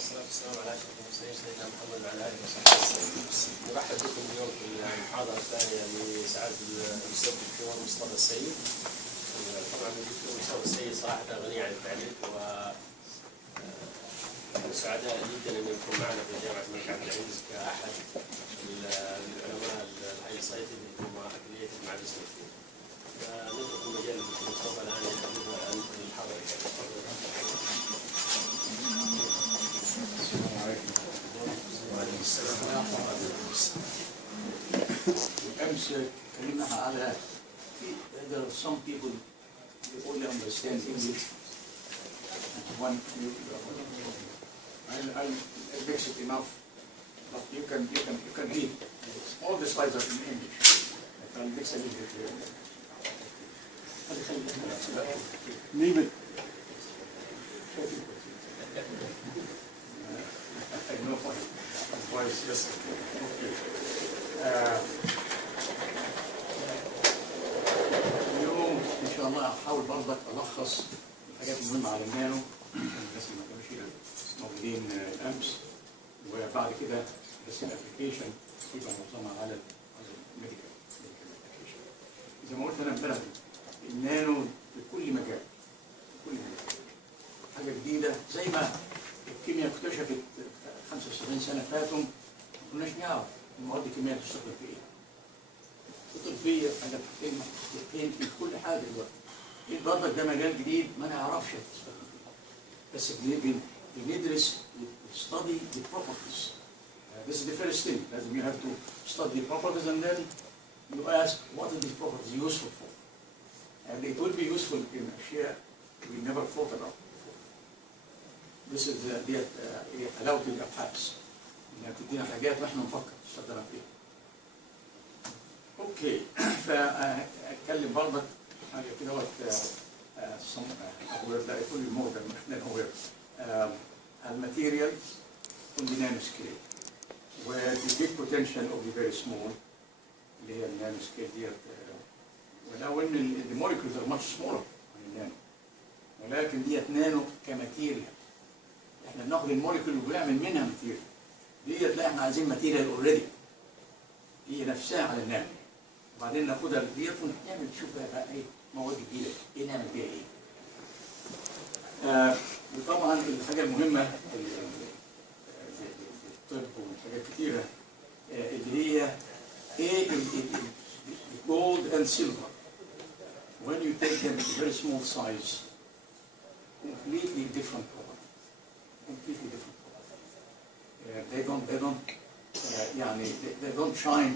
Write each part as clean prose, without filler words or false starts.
والصلاة والسلام على أشرف المرسلين سيدنا محمد وعلى آله وصحبه وسلم. نرحب بكم اليوم في المحاضرة الثانية لسعادة الأستاذ الدكتور مصطفى السيد. طبعا الدكتور مصطفى السيد صراحة غني عن التعريف، و سعداء جدا أن يكون معنا في جامعة الملك عبد العزيز كأحد العلماء الهايلايتد في أكاديمية المعهد السعودي. نترك المجال للدكتور مصطفى الآن يحدثنا عن المحاضرة. السلام عليكم. وعليكم السلام ورحمة الله وبركاته. أمس كلمنا على there are some people they only understand English. One I'll fix it enough, but you can read. All the slides are in English. I'll fix a little bit here. Leave it. I know why it's just okay. اليوم ان شاء الله هحاول برضك الخص الحاجات المهمه على النانو عشان الناس اللي ما كانوش موجودين امس، وبعد كده بس الابلكيشن يبقى معظمها على الميديكال ابلكيشن. زي ما قلت انا امبارح النانو في كل مجال، حاجه جديده. زي ما الكيمياء اكتشفت 75 سنه فاتوا ما كناش نعرف المواد الكيميائيه بتستخدم في ايه. الطبيه حاجات فين في كل حاجه دلوقتي. برضك ده مجال جديد ما نعرفش تستخدم فيه، بس بندرس study the properties. This is the first thing. لازم you have to study the properties and then you ask what are these properties useful for, and it will be useful in أشياء we never thought about. This is علاوة الأبحاث إنها بتدينا حاجات وإحنا نفكر نستخدمها فيها. أوكي، فأتكلم برضك حاجة كده أقول لا يكون more than aware. الماتيريالز on the nanoscale where the big potential of the very small اللي هي النانوسكيل ديت، ولو إن the molecules are much smaller من النانو، ولكن ديت نانو كماتيريال. احنا بناخد الموليكول وبنعمل منها ماتيريال. ديت لا احنا عايزين ماتيريال اوريدي هي نفسها على النانو، وبعدين ناخدها ديت ونعمل نشوف بقى ايه مواد جديده ايه نعمل بيها ايه. وطبعا الحاجه المهمه الطب والحاجات كتيره اللي هي ايه الجولد اند سيلفر. when you take them to very small size completely different product. Completely different. They don't shine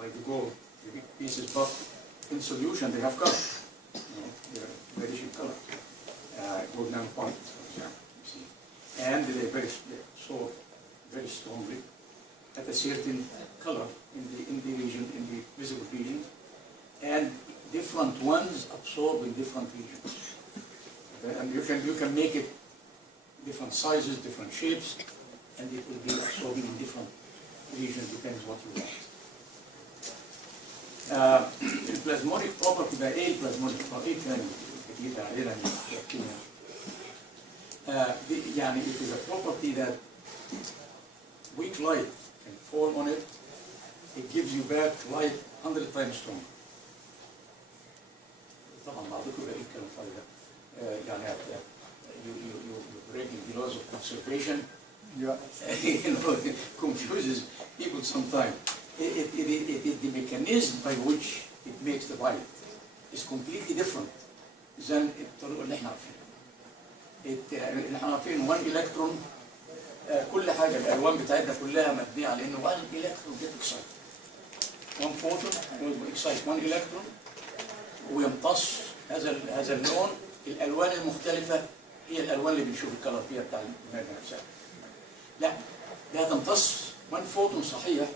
like the gold, the big pieces, but in solution they have color. They're very deep color. Gold nanoparticles, for example, you see, and they absorb very strongly at a certain color in the region, in the visible region, and different ones absorb in different regions. And you can make it different sizes, different shapes, and it will be absorbing in different regions, depends what you want. البلازمونيك property ده ايه البلازمونيك property؟ ايه كان جديد علينا يعني it is a property that weak light can fall on it. It gives you back light 100 times stronger. طبعا بعضكم يبقى ايه الكلام الفاضي ده؟ يعني you're breaking the laws of conservation. It confuses people sometimes. The mechanism by which it makes the light is completely different than الطريقة اللي احنا عارفينها. احنا عارفين 1 electron، كل حاجة الألوان بتاعتنا كلها مبنية على إنه 1 electron get excited. 1 photon will excite 1 electron ويمتص هذا اللون. الألوان المختلفة هي الألوان اللي بنشوف الكلر فيها بتاع المادة نفسها. لا، ده تمتص 1 فوتون صحيح،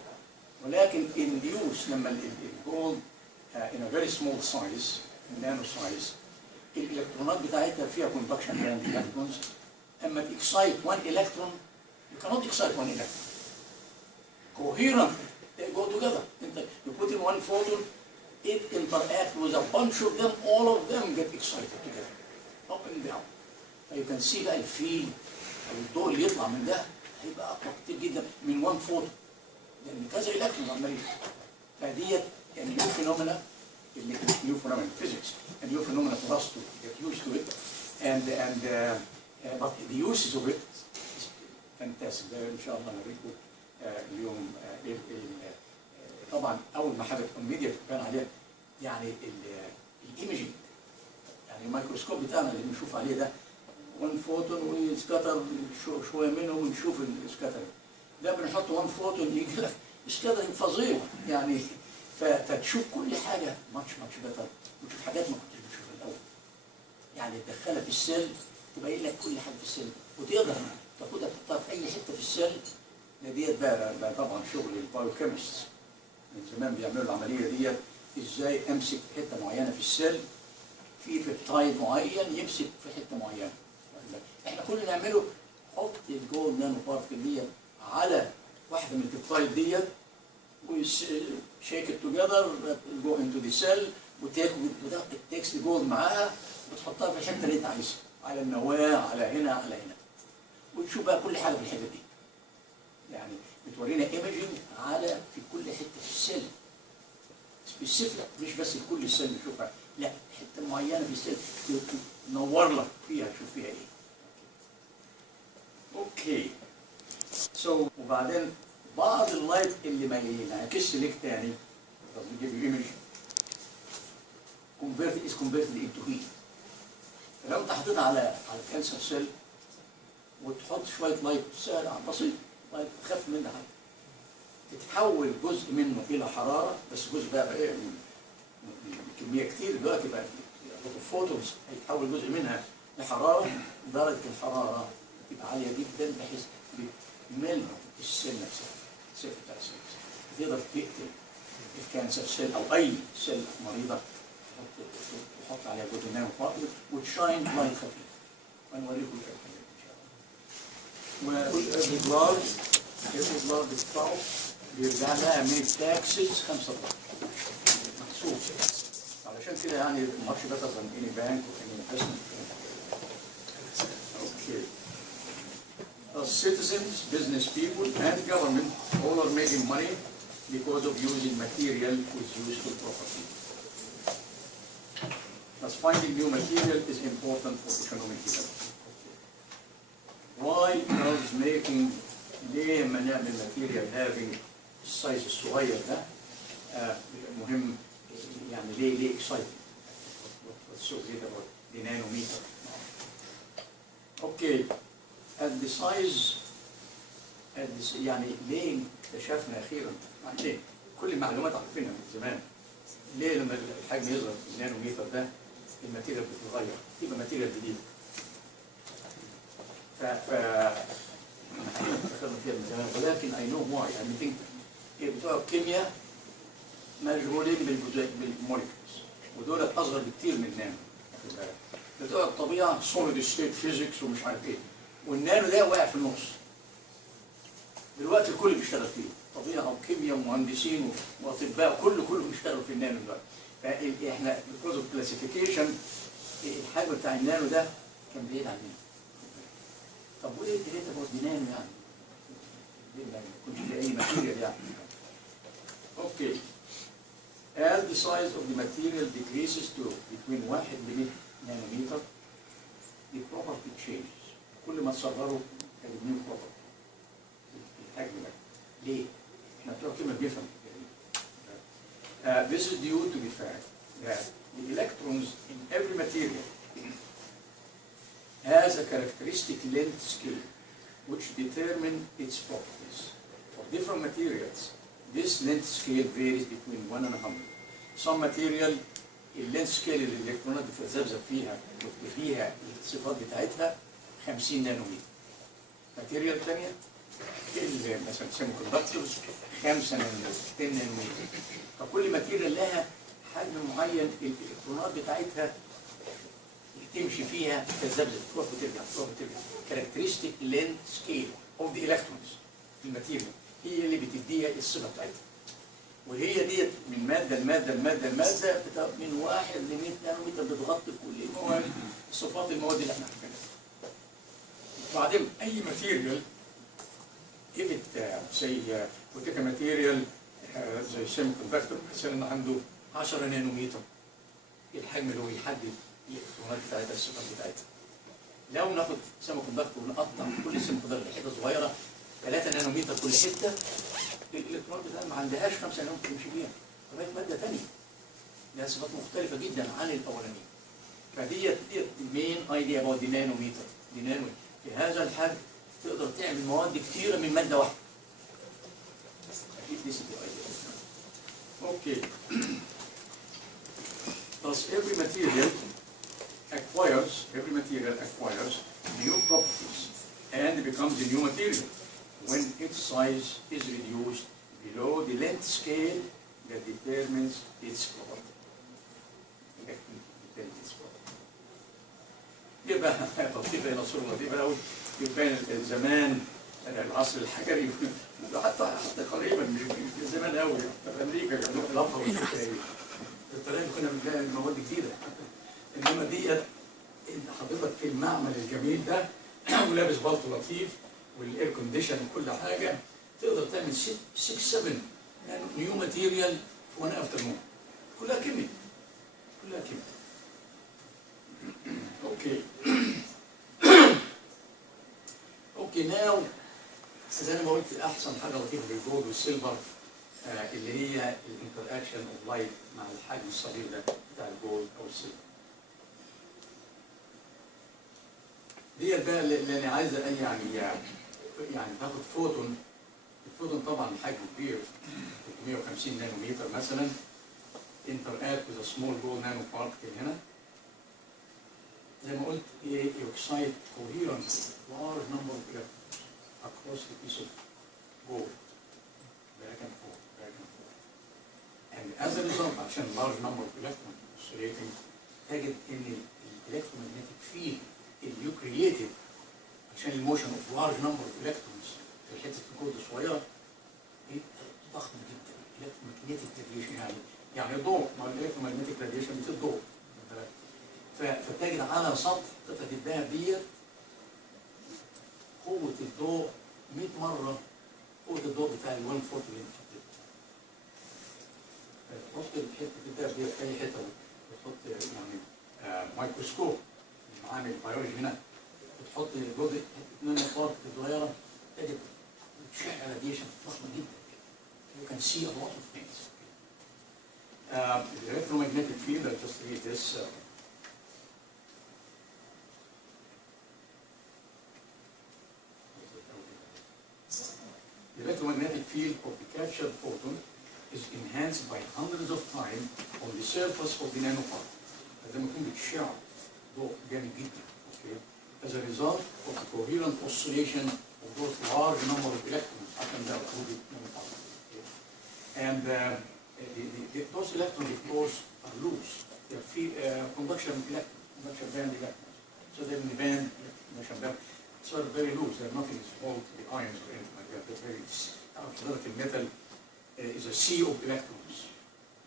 ولكن induce لما الجولد in a very small size, nano size، الإلكترونات بتاعتها فيها conduction band electrons. أما excite 1 electron، you cannot excite 1 electron. Coherently, they go together. You put in 1 photon, it interacts with a bunch of them, all of them get excited together, up and down. You can see بقى الفيل الضوء اللي يطلع من ده هيبقى اقوى كتير جدا من 1 فوتون، لان كذا الكترون عمالين. فديت نيو فينومينا، new phenomenon in physics, a new phenomenon for us to get used to it, but the uses of it is fantastic. ده ان شاء الله هوريكم اليوم طبعا اول ما حاجه الميديا كان عليها يعني الايمجنج، يعني الميكروسكوب بتاعنا اللي بنشوف عليه ده 1 فوتون ويسكتر شويه منه ونشوف السكتر ده، بنحط 1 فوتون يجي لك سكترنج فظيع يعني، فتشوف كل حاجه ماتش بيتر، وتشوف حاجات ما كنتش بتشوفها الاول، يعني تدخلها في السيل تبين لك كل حاجه في السيل، وتقدر تاخدها تحطها في اي حته في السيل. ديت بقى طبعا شغل البايوكيمست من زمان بيعملوا العمليه ديت، ازاي امسك حته معينه في السيل في بيبتايد معين يمسك في حته معينه. احنا كل اللي نعمله حط الجولد نانو بارتكل ديت على واحده من البيبتايد ديت وشيك ات توجذر جو انتو ذا سيل، وتكس الجولد معاها وتحطها في الحته اللي انت عايزها، على النواه، على هنا، على هنا، وتشوف بقى كل حاجه في الحته دي. يعني بتورينا ايمجنج على في كل حته في السيل سبيسيفيك، مش بس كل السيل بتشوفها، لا حته معينه في السيل تنور لك فيها تشوف فيها ايه. اوكي وبعدين بعض اللايت اللي ما ينعكسش ليك تاني doesn't give you image is converted into heat. فلو انت حطيتها على الكانسر سيل وتحط شويه لايت سهل بسيط، لايت تخف منها حاجه، تتحول جزء منه الى حراره، بس جزء بقى ايه كميه كتير دلوقتي بقى الفوتونز هيتحول جزء منها لحراره، درجه الحراره تبقى عاليه جدا بحيث بتمل السيل نفسها، السيل بتاع السيل تقدر تقتل الكانسر سيل او اي سيل مريضه، تحط عليها جزء نانو بارتكل وتشاين لايت خفيف. هنوريكم الحاجات ان شاء الله. والبلاد بتاعه بيرجع لها من التاكسز 5 دولار محسوب، علشان كده يعني ماتش بيتر ذان اني بانك واني انفستمنت. اوكي. Citizens, business people, and government all are making money because of using material with useful property. Thus, finding new material is important for economic development. Why does making ليه ما نعمل material having السايز الصغير ده مهم؟ يعني ليه exciting؟ What's so great about the nanometer? Okay. at the size يعني ليه اكتشفنا اخيرا؟ ليه؟ كل المعلومات عارفينها من زمان. ليه لما الحجم يظهر في النانوميتر ده الماتيريال بتتغير، تبقى ماتيريال جديده. دخلنا فيها من زمان، ولكن I know why. يعني بتوع الكيمياء مشغولين بالموليكولز، ودول اصغر بكتير من النانو. بتوع الطبيعه سوليد ستيت فيزيكس ومش عارف ايه، والنانو ده واقع في النص. دلوقتي الكل بيشتغل فيه، طبيعه وكيمياء ومهندسين واطباء، كله بيشتغل في النانو دلوقتي. فاحنا because of classification الحجم بتاع النانو ده كان بعيد عننا. طب وايه الداتا بوز دي نانو يعني؟ ما كنتش في اي ماتيريال يعني. اوكي. As the size of the material decreases to between 1 nanometer, the property changes. كل ما تصغروا النيو بروبرتي الحجم ده. ليه؟ احنا بتوع كلمه بنفهم. This is due to the fact that the electrons in every material has a characteristic length scale which determine its properties. For different materials, this length scale varies between 1 and 100. Some material اللينث سكيل اللي الالكترونات بتتذبذب فيها الصفات بتاعتها 50 نانومتر. ماتيريال ثانيه مثلا سيمي كوندكتورز 5 نانومتر 10 نانومتر. فكل ماتيريال لها حجم معين الالكترونات بتاعتها تمشي فيها تتذبذب تروح وترجع تروح وترجع. كاركترستيك لينث سكيل اوف ذا الكترونز الماتيريال هي اللي بتديها الصفه بتاعتها. وهي ديت من ماده لماده من 1 ل 100 نانومتر بتغطي كل المواد صفات المواد اللي احنا عارفينها. وبعدين اي ماتيريال if it say we take a material زي سيمي كوندكتور مثلا عنده 10 نانومتر، الحجم اللي هو يحدد الالكترونات بتاعتها الصفات بتاعتها. لو ناخد سيمي كوندكتور ونقطع كل سيمي كوندكتور حته صغيره 3 نانومتر كل حته، الالكترونات بتاعتها ما عندهاش 5 نانومتر تمشي بيها، فبقت ماده ثانيه لها صفات مختلفه جدا عن الاولانيه. فدي المين ايديا اباوت دي نانومتر، دي نانو في هذا الحجم تقدر تعمل مواد كثيره من ماده واحده. This is the idea. Okay. Thus, every material acquires new properties and becomes a new material when its size is reduced below the length scale that determines its property. يبقى تطبيق إلى صورة لطيفة أوي، يبقى زمان العصر الحجري حتى قريبا من زمان قوي في امريكا كانوا بيطلعوا بالطريقه اللي كنا بنلاقي مواد جديده. انما ديت حضرتك في المعمل الجميل ده ولابس بالطو لطيف والاير كونديشن وكل حاجه، تقدر تعمل 6 7 نيو ماتيريال في 1 افترنون، كلها كيمياء كلها كيمياء. اوكي اوكي ناو زي ما قلت احسن حاجه لطيفه بالجولد والسيلفر اللي هي الانتر اكشن اوف لايت مع الحجم الصغير ده بتاع الجولد او السيلفر. ديت بقى اللي انا عايز يعني تاخد فوتون. الفوتون طبعا حجمه كبير 350 نانومتر مثلا، انتر اكت وذ سمول جولد نانو بارتكل هنا زي ما قلت يوكسايد coherent large number of electrons across the piece of gold back and forth. And as a result عشان large number of electrons oscillating تجد ان electromagnetic field اللي you created عشان الموشن of large number of electrons في حته الجولد الصغيره ضخم جدا. electromagnetic radiation يعني الضوء مع electromagnetic radiation مثل الضوء، فتجد على سطح قطعة الذهب ديت قوة الضوء 100 مرة قوة الضوء بتاع ال 140 اللي انت حطيته. تحط حتة الذهب ديت في أي حتة، بتحط يعني مايكروسكوب معامل بيولوجي هنا، بتحط جزء نانو بارت صغيرة تجد بتشع راديشن ضخمة جدا. You can see a lot of things. The electromagnetic field, I'll just read this. The electromagnetic field of the captured photon is enhanced by hundreds of times on the surface of the nanoparticle. زي ما يكون بتشع ضوء جامد جدا. Okay. As a result of the coherent oscillation of those large number of electrons happen there through the nanoparticle. Okay. And those electrons, of course, are loose. They are conduction band electrons. So they're in the band, conduction band. So they're very loose. They're nothing is hold the ions or anything like that. They're very حضرتك الميتال is a sea of electrons.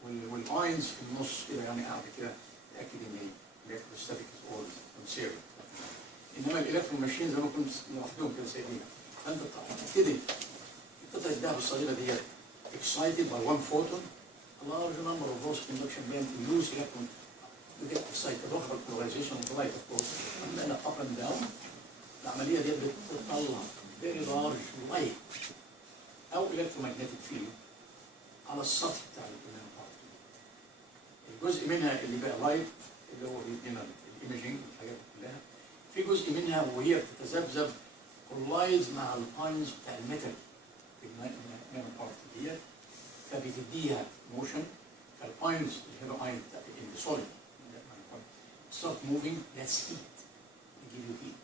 والايونز في النص كده يعني قاعده كده تاكد ان الالكتروستاتيك is all conserved. انما الالكترون ماشين زي ما كنت لوحدهم كده سايبين. فانت بتبتدي قطعه الذهب الصغيره دي excited by one photon, a large number of those conduction bands use electron to get excited. رغم polarization of light of course. عندنا up and down. العمليه دي بتطلع very large light او electromagnetic field على السطح بتاع النانوبارتكل. الجزء منها اللي بقى لايت اللي هو بيدينا الايمجنج والحاجات دي كلها، في جزء منها وهي بتتذبذب كولايز مع الايونز بتاع الميتال في النانوبارتكل ديت، فبتديها موشن. فالايونز اللي هي الايون بتاع السوليد start moving, that's heat. They give you heat.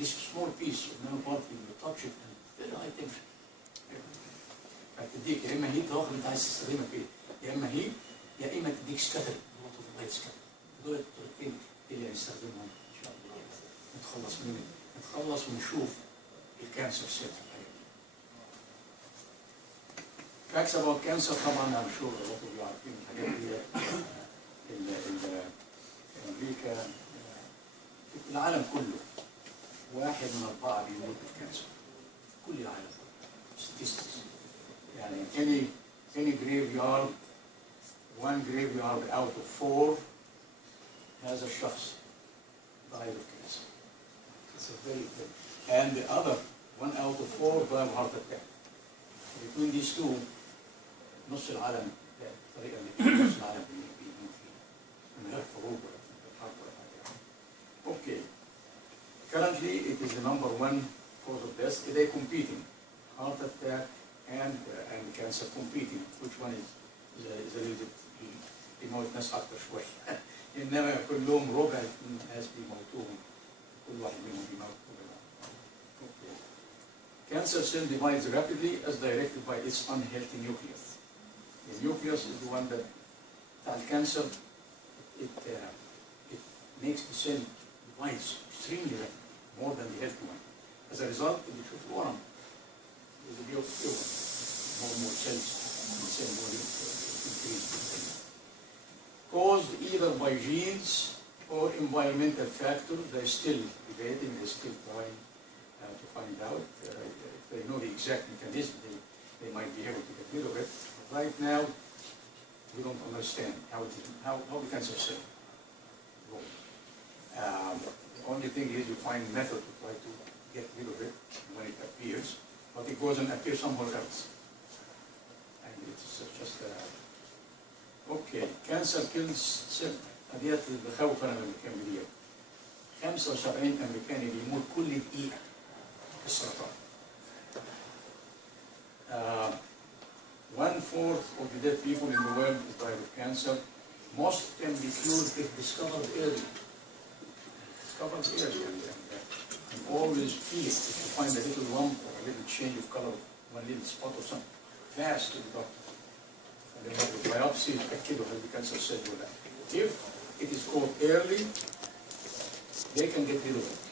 This small piece of nanoparticle you touch it and very high temperature. فتديك يا اما هيت رغم انت عايز تستخدمها في يا اما هيت يا اما تديك سكاتر نقطه اللايت سكاتر. دول الطريقتين اللي هنستخدمهم ان شاء الله. نتخلص ونشوف الكانسر سيل في الحاجات دي. فاكس اباوت كانسر طبعا I'm sure a lot of you عارفين الحاجات دي. امريكا العالم كله واحد من 4 بيموت بالكانسر كل العالم. statistics. يعني any graveyard, 1 graveyard out of 4 هذا الشخص died of cancer. It's a very good. And the other 1 out of 4 die of heart attack. Between these two نص العالم الطريقة اللي نص العالم بيموت فيها من غير حروب ولا حرب ولا حاجة. Okay. Currently it is the #1 cause of death. They're competing. Heart attack and cancer competing. Which one is a little bit يموت ناس أكتر شوية. إنما كلهم ربع الناس بيموتوهم. كل واحد منهم بيموت ربع. Okay. Cancer cell divides rapidly as directed by its unhealthy nucleus. The nucleus is the one that the cancer it makes the cell divides extremely rapidly, more than the healthy one. As a result, we should warn there's a bit of more cells in the cell body increase. Caused either by genes or environmental factors, they're still debating, they're still trying to find out. If they know the exact mechanism, they might be able to get rid of it. But right now, we don't understand how the cancer cell grows. The only thing is you find a method to try to get rid of it when it appears, but it goes and appears somewhere else. And it's just okay, cancer kills هديت اللي بخوف انا من الامريكان بديت 75 امريكاني بيموت كل دقيقه بالسرطان. 1/4 of the dead people in the world die of cancer. Most can be cured if discovered early. And always feel it. If you find a little lump or a little change of color, one little spot or something, fast to the doctor. And they have a biopsy to kill the cancer cell or that. If it is caught early, they can get rid of it,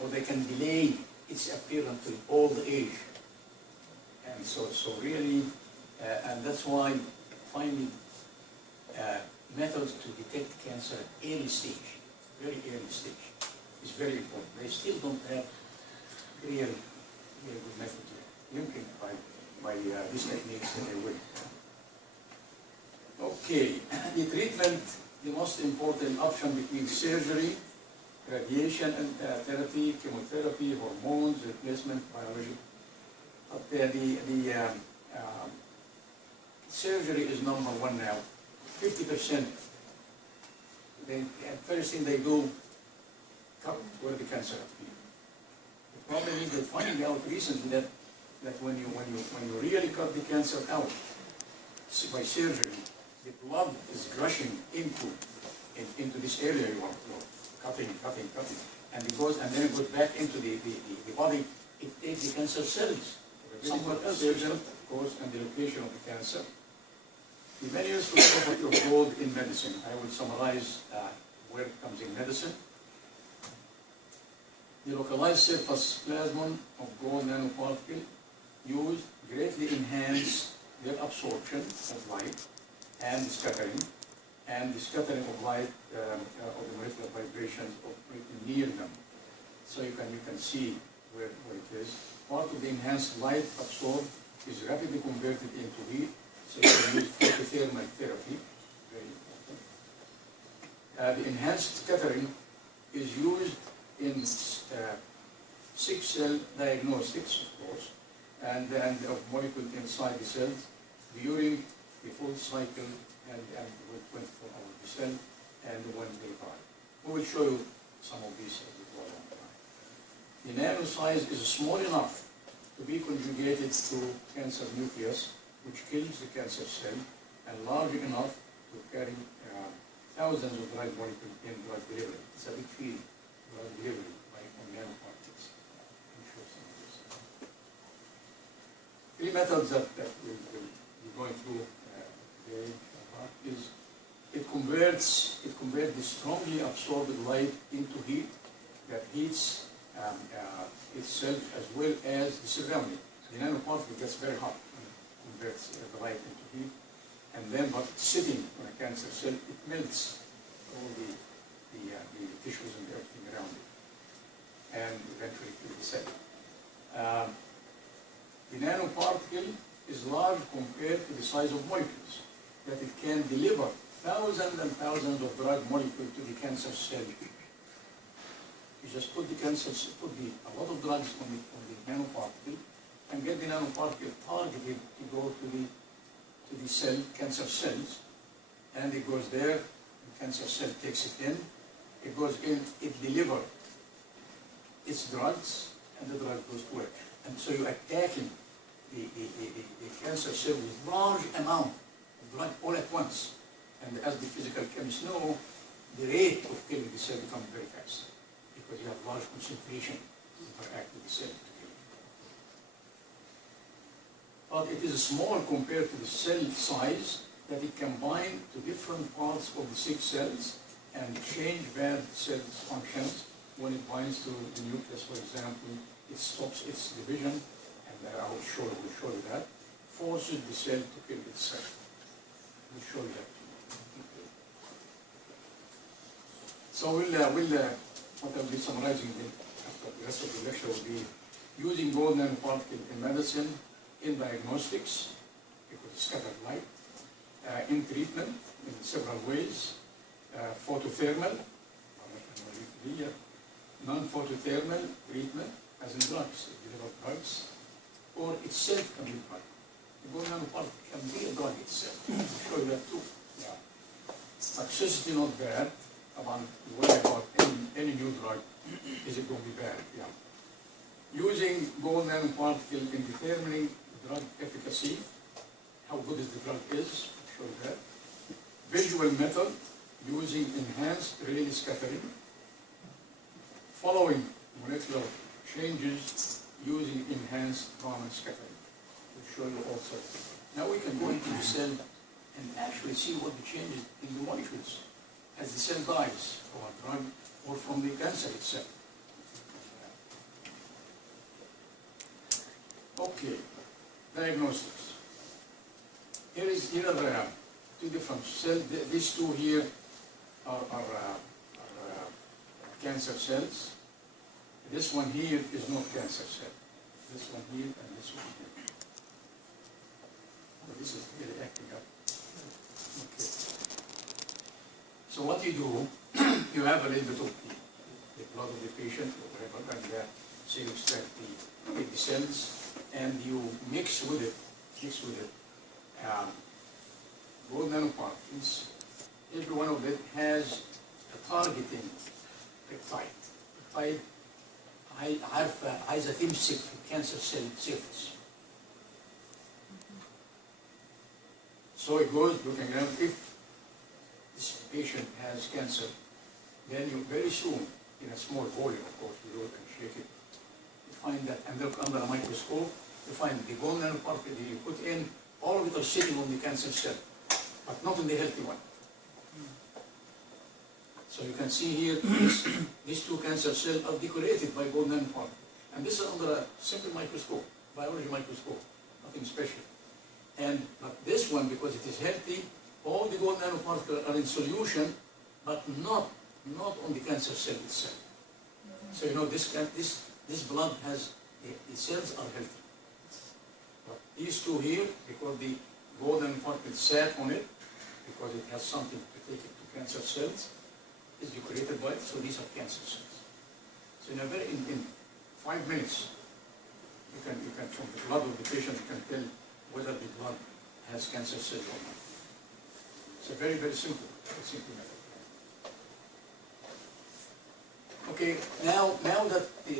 or they can delay its appearance till old age. And so really, and that's why finding methods to detect cancer at early stage, very early stage, is very important. They still don't have real good methods yet. Yumkin by these techniques that they will. Okay, the treatment, the most important option between surgery, radiation and therapy, chemotherapy, hormones, replacement, biology. But the surgery is #1 now. 50%. The first thing they do, cut where the cancer appears. The problem is they're finding out recently that when you really cut the cancer out by surgery, the blood is rushing into this area you are cutting, and then it goes back into the body. It takes the cancer cells somewhere else, of course, and the location of the cancer. The many useful property of gold in medicine. I will summarize where it comes in medicine. The localized surface plasmon of gold nanoparticle used greatly enhance their absorption of light and the scattering of light of the molecular vibrations of near them. So you can see where it is. Part of the enhanced light absorbed is rapidly converted into heat, so you can use photothermal therapy, very important. The enhanced scattering is used in 6-cell diagnostics, of course, and of molecules inside the cells during the full cycle and with 24 hours the cell and when they die. We will show you some of these as we go along. The nano size is small enough to be conjugated to cancer nucleus, which kills the cancer cell, and large enough to carry thousands of drug molecules in drug delivery. It's a big field, drug delivery by nanoparticles. Three methods that we're going through today is it converts the strongly absorbed light into heat that heats itself as well as the surrounding. The nanoparticle gets very hot and converts the light into heat, and then but sitting on a cancer cell, it melts all the tissues and everything around it. and eventually kill the cell. The nanoparticle is large compared to the size of molecules, that it can deliver thousands and thousands of drug molecules to the cancer cell. You just put a lot of drugs on the nanoparticle and get the nanoparticle targeted to go to the cell, cancer cells, and it goes there, the cancer cell takes it in, it goes in, it delivers its drugs, and the drug goes to work. And so you're attacking the cancer cell with large amount of drug all at once. And as the physical chemists know, the rate of killing the cell becomes very fast because you have large concentration to interact with the cell to kill it. But it is small compared to the cell size that it can bind to different parts of the sick cells and change where the cell's functions. When it binds to the nucleus, for example, it stops its division, and I will show you that, forces the cell to kill itself. We'll show you that. So what I'll be summarizing after the rest of the lecture will be using gold nanoparticle in medicine, in diagnostics, because it's scattered light, in treatment in several ways, photothermal, non-photothermal treatment, as in drugs, deliver drugs, or itself can be drug. The gold nanoparticle can be a drug itself. I'll show you that too. Yeah. Toxicity not bad. Worry about any new drug, is it going to be bad? Yeah. Using gold nanoparticle in determining drug efficacy, how good is the drug is, I'll show you that. Visual method, using enhanced Rayleigh scattering. Following molecular changes, using enhanced Raman scattering. We'll show you also. Now we can go into the cell and actually see what the changes in the molecules as the cell dies, or drug, or from the cancer itself. Okay, diagnostics. Here are two different cells. These two here are cancer cells. This one here is not cancer cell. This one here and this one here. Oh, this is really acting up. Okay. So what you do, you have a little bit of the blood of the patient or whatever, and so you extract the cells and you mix with it gold nanoparticles. Every one of it has a targeting peptide. Peptide has a thin-thick cancer cell surface. So it goes looking around. If this patient has cancer, then you very soon, in a small volume, of course, you look and shake it, you find that, and look under a microscope, you find the gold nanoparticle you put in, all of it are sitting on the cancer cell, but not in the healthy one. So you can see here, these two cancer cells are decorated by gold nanoparticle. And this is under a simple microscope, biology microscope, nothing special. But this one, because it is healthy, all the gold nanoparticles are in solution, but not on the cancer cell itself. So you know this blood has, the cells are healthy. But these two here, because the gold nanoparticle sat on it, because it has something to take it to cancer cells, is decorated by it, so these are cancer cells. So in 5 minutes, you can from the blood of the patient, you can tell whether the blood has cancer cells or not. It's a very, very simple method. Okay, now that the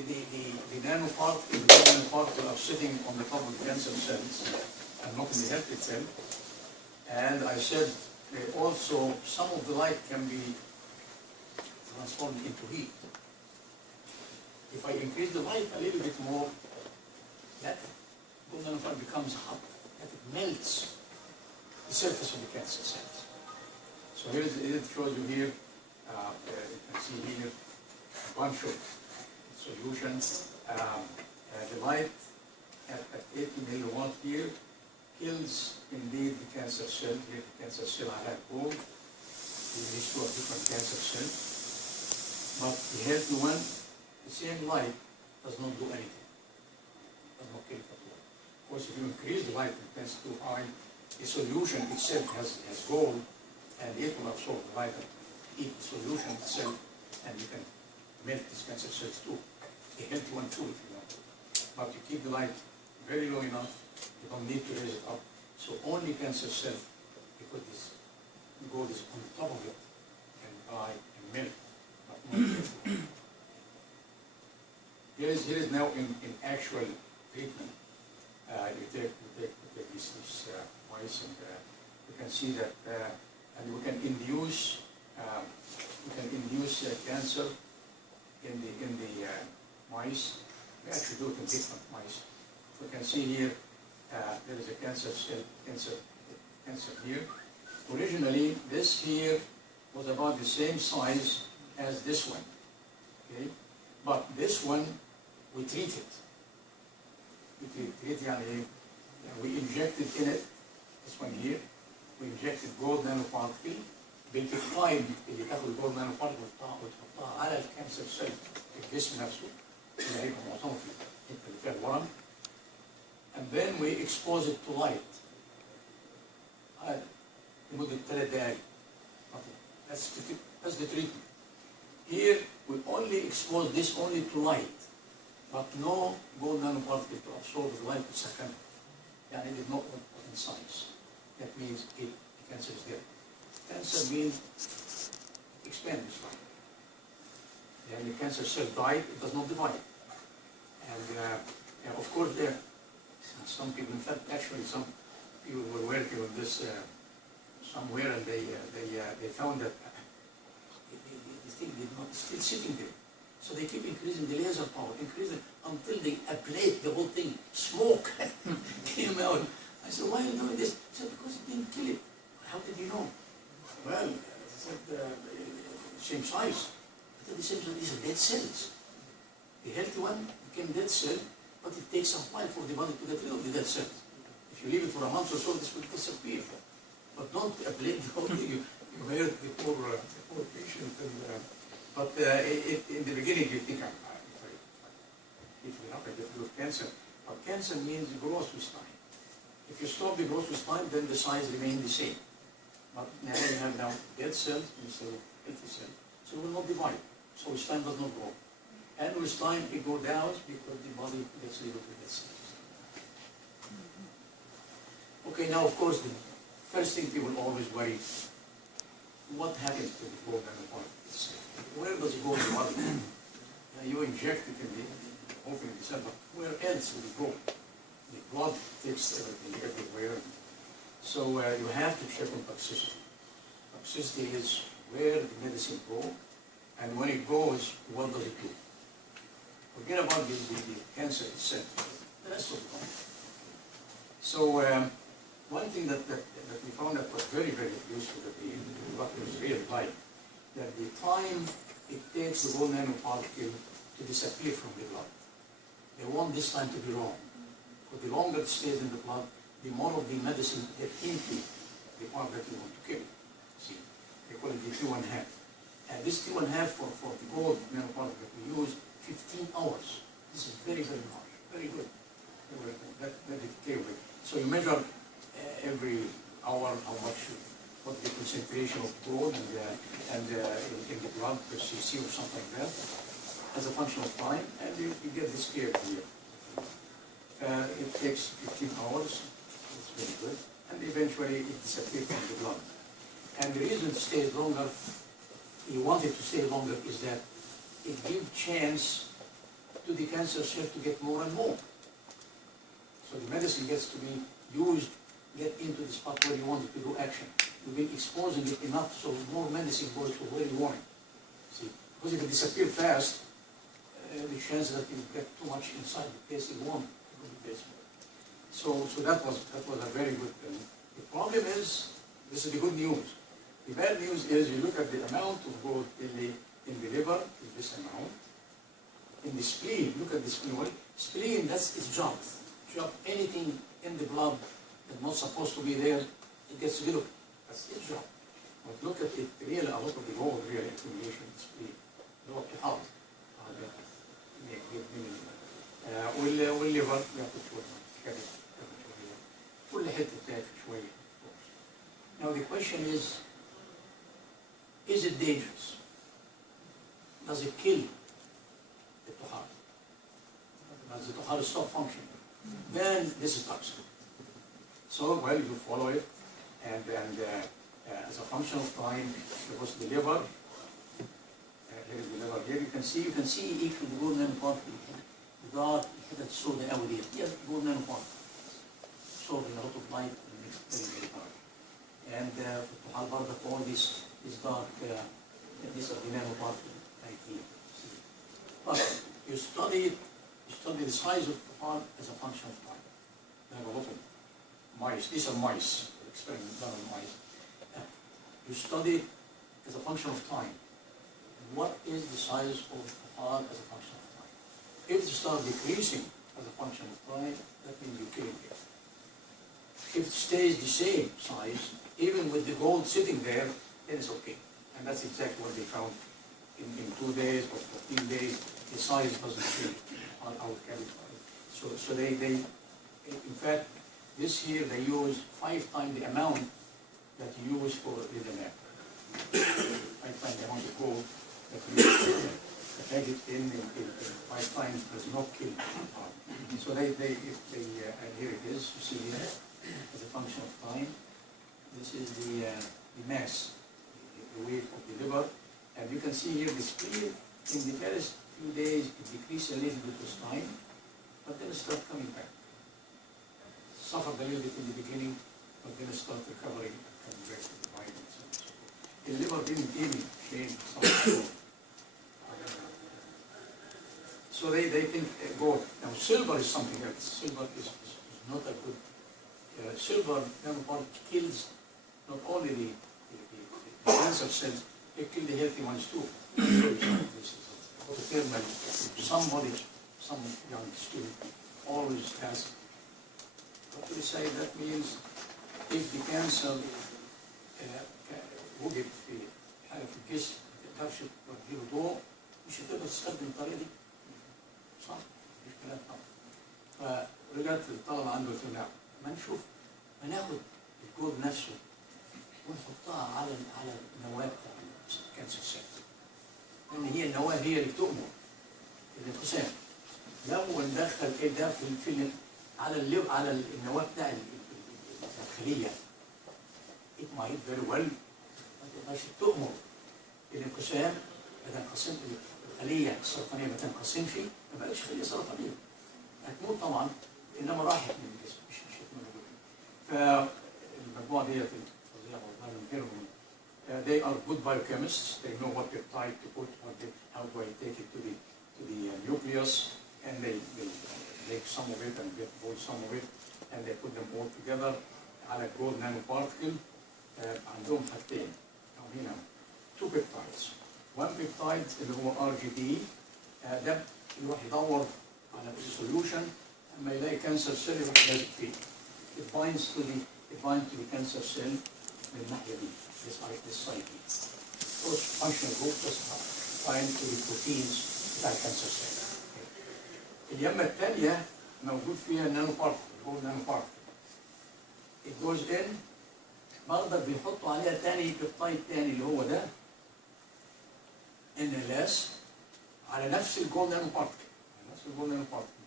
nanoparticles are sitting on the top of the cancer cells and not in the healthy cell, and I said also some of the light can be transformed into heat. If I increase the light a little bit more, that gold nanoparticle becomes hot, that it melts the surface of the cancer cells. So here it shows you here, you can see here a bunch of solutions. The light at 80 milliwatt here kills indeed the cancer cell. Here the cancer cell I have both. These two are different cancer cells. But the healthy one the same light does not do anything, does not kill it at all. Of course, if you increase the light intensity too high, the solution itself has gold, and it will absorb the light and eat the solution itself, and you can melt these cancer cells too. A healthy one too, if you want. But you keep the light very low enough, you don't need to raise it up. So only cancer cell, you put this gold is on top of it and dry and melt, but not yet. Here is now in actual treatment. You take these mice, and you can see that, and we can induce cancer in the mice. We actually do it in different mice. You can see here there is a cancer cell, cancer here. Originally, this here was about the same size as this one. Okay, but this one we treated. We injected in it, this one here, we injected gold nanoparticle. بالتقايم اللي تاخد الجولد نانو بارتكل وتحطها على الكانسر سيل في الجسم نفسه اللي هيبقى معظمه في الحته اللي فيها الورم. And then we expose it to light. لمدة 3 دقائق. That's the treatment. Here we only expose this only to light, but no gold nanoparticle to absorb the light to second. يعني it did not work in science. That means the cancer is dead. Cancer means expand this light. And the cancer cell died, it does not divide. And of course there, some people, in fact actually some people were working on this somewhere, and they found that the thing did not, still sitting there. So they keep increasing the laser power, increasing until they ablate the whole thing. Smoke came out. I said, why are you doing this? He said, because it didn't kill it. How did you know? Well, he said, same size. I said, the same size, these are dead cells. The healthy one became dead cell, but it takes a while for the body to get rid of the dead cells. If you leave it for a month or so, this will disappear. But don't ablate the whole thing. You hurt the poor patient. But in the beginning, you think, if we have a get rid of cancer. But cancer means growth with time. If you stop the growth with time, then the size remains the same. But now you have dead cells instead of healthy cells. So it will not divide. So with time does not grow. And with time it goes down because the body gets rid of the dead cells. Okay, now of course the first thing people always worry, what happens to the gold nanoparticles? Where does it go in the body? You inject it in the hopefully in the cell, but where else will it go? The blood takes everything everywhere. So you have to check on toxicity. Toxicity is where the medicine goes, and when it goes, what does it do? Forget about the cancer itself, the rest of the body. So one thing that we found that was very, very useful, that the doctors really like, that the time it takes the gold nanoparticle to disappear from the blood. They want this time to be wrong. For the longer it stays in the blood, the more of the medicine gets into the part that you want to kill. See, they call it the 2.5. And this 2.5 for the gold nanoparticle that we use, 15 hours. This is very, very harsh, very good. That is clear. So you measure every hour how much, what the concentration of gold and in the blood per cc or something like that, as a function of time, and you get this curve here. It takes 15 hours. It's very good, and eventually it disappears from the blood. And the reason it stays longer, you want it to stay longer, is that it gives chance to the cancer cell to get more and more. So the medicine gets to be used, get into the spot where you want it to do action. You've been exposing it enough so more medicine goes to where you want it. See, because if it disappears fast, the chance that you get too much inside the place you want. So that was a very good thing. The problem is, this is the good news. The bad news is you look at the amount of gold in the liver, is this amount. In the spleen, look at the spleen. Well, spleen, that's its job. Anything in the blood that's not supposed to be there, it gets rid of. That's its job. But look at it, really, a lot of the gold, really, accumulation in the spleen. Look at the heart. والليفر ياخد شويه كبد ياخد شويه كل حته تاخد شويه. Now the question is it dangerous? Does it kill the tuhar? Does the tuhar stop functioning? Then this is toxic. So, well, you follow it, and as a function of time, it was the liver. Here is the liver. Here you can see each of the gold nanoparticle. God had soda قوي ديت. Yes, gold nanoparticle. Absorbing a lot of light and makes it very, very hard. And tuhar برضك all this dark. These are the nanoparticles right here. See. But you study the size of tuhar as a function of time. They have a lot of mice. These are mice. Experiment done on mice. You study it as a function of time. What is the size of tuhar as a function of time? If it starts decreasing as a function of time, that means you're killing it. If it stays the same size, even with the gold sitting there, then it's okay. And that's exactly what they found in 2 days or 14 days. The size doesn't change on our chemical. So they, in fact, this year they used 5 times the amount that you use for the map. 5 times the amount of gold that you use. Take it in 5 times does not kill. So here it is. You see here as a function of time. This is the mass, the weight of the liver, and you can see here the spleen in the first few days it decreases a little bit with time, but then it starts coming back. Suffered a little bit in the beginning, but then it starts recovering and coming back to the body and so on. The liver didn't even change something. So they think gold. Now silver is something else. Silver is not a good. Silver nanoparticle kills not only the cancer cells, they kill the healthy ones too. Somebody, some young student always asks, what do you say? That means if the cancer وجد في حالة في الجسم ما تقدرش تديله ضوء مش هتقدر تستخدم الطريقة دي. صح؟ مش كلام طبعا. فرجعت للطلبة عنده قلت له ما نشوف ما ناخد الكود نفسه ونحطها على النواة بتاع الكانسر سيل. لأن هي النواة هي اللي بتؤمر الانقسام. لو ندخل ده في على النواة بتاع الخلية it might very well ما تقدرش تؤمر الانقسام. ما تنقسم الخلية السرطانية ما تنقسمش ما بقتش خلية سرطانية. هتموت طبعا إنما راحت من الجسم مش هتموت. فالمجموعة ديت فظيعة والله بنكرهم. They are good biochemists. They know what peptide to put, how do I take it to the nucleus, and they make some of it and get both some of it, and they put them all together على gold nanoparticle. عندهم حاجتين أو هنا 2 peptides. One peptide اللي هو RGD ده يروح يدور على السوليوشن لما يلاقي كانسر سيل يروح لازق فيه. It binds to the cancer cell من الناحية دي. This side. Those functional groups bind to the proteins بتاع الكانسر سيل. اليمة الثانية موجود فيها النانو بارتكل، هو النانو بارتكل. It goes in برضه بيحطوا عليها تاني بيبتايد تاني اللي هو ده NLS على نفس الجول نانو بارتكل. نفس الجول نانو بارتكل.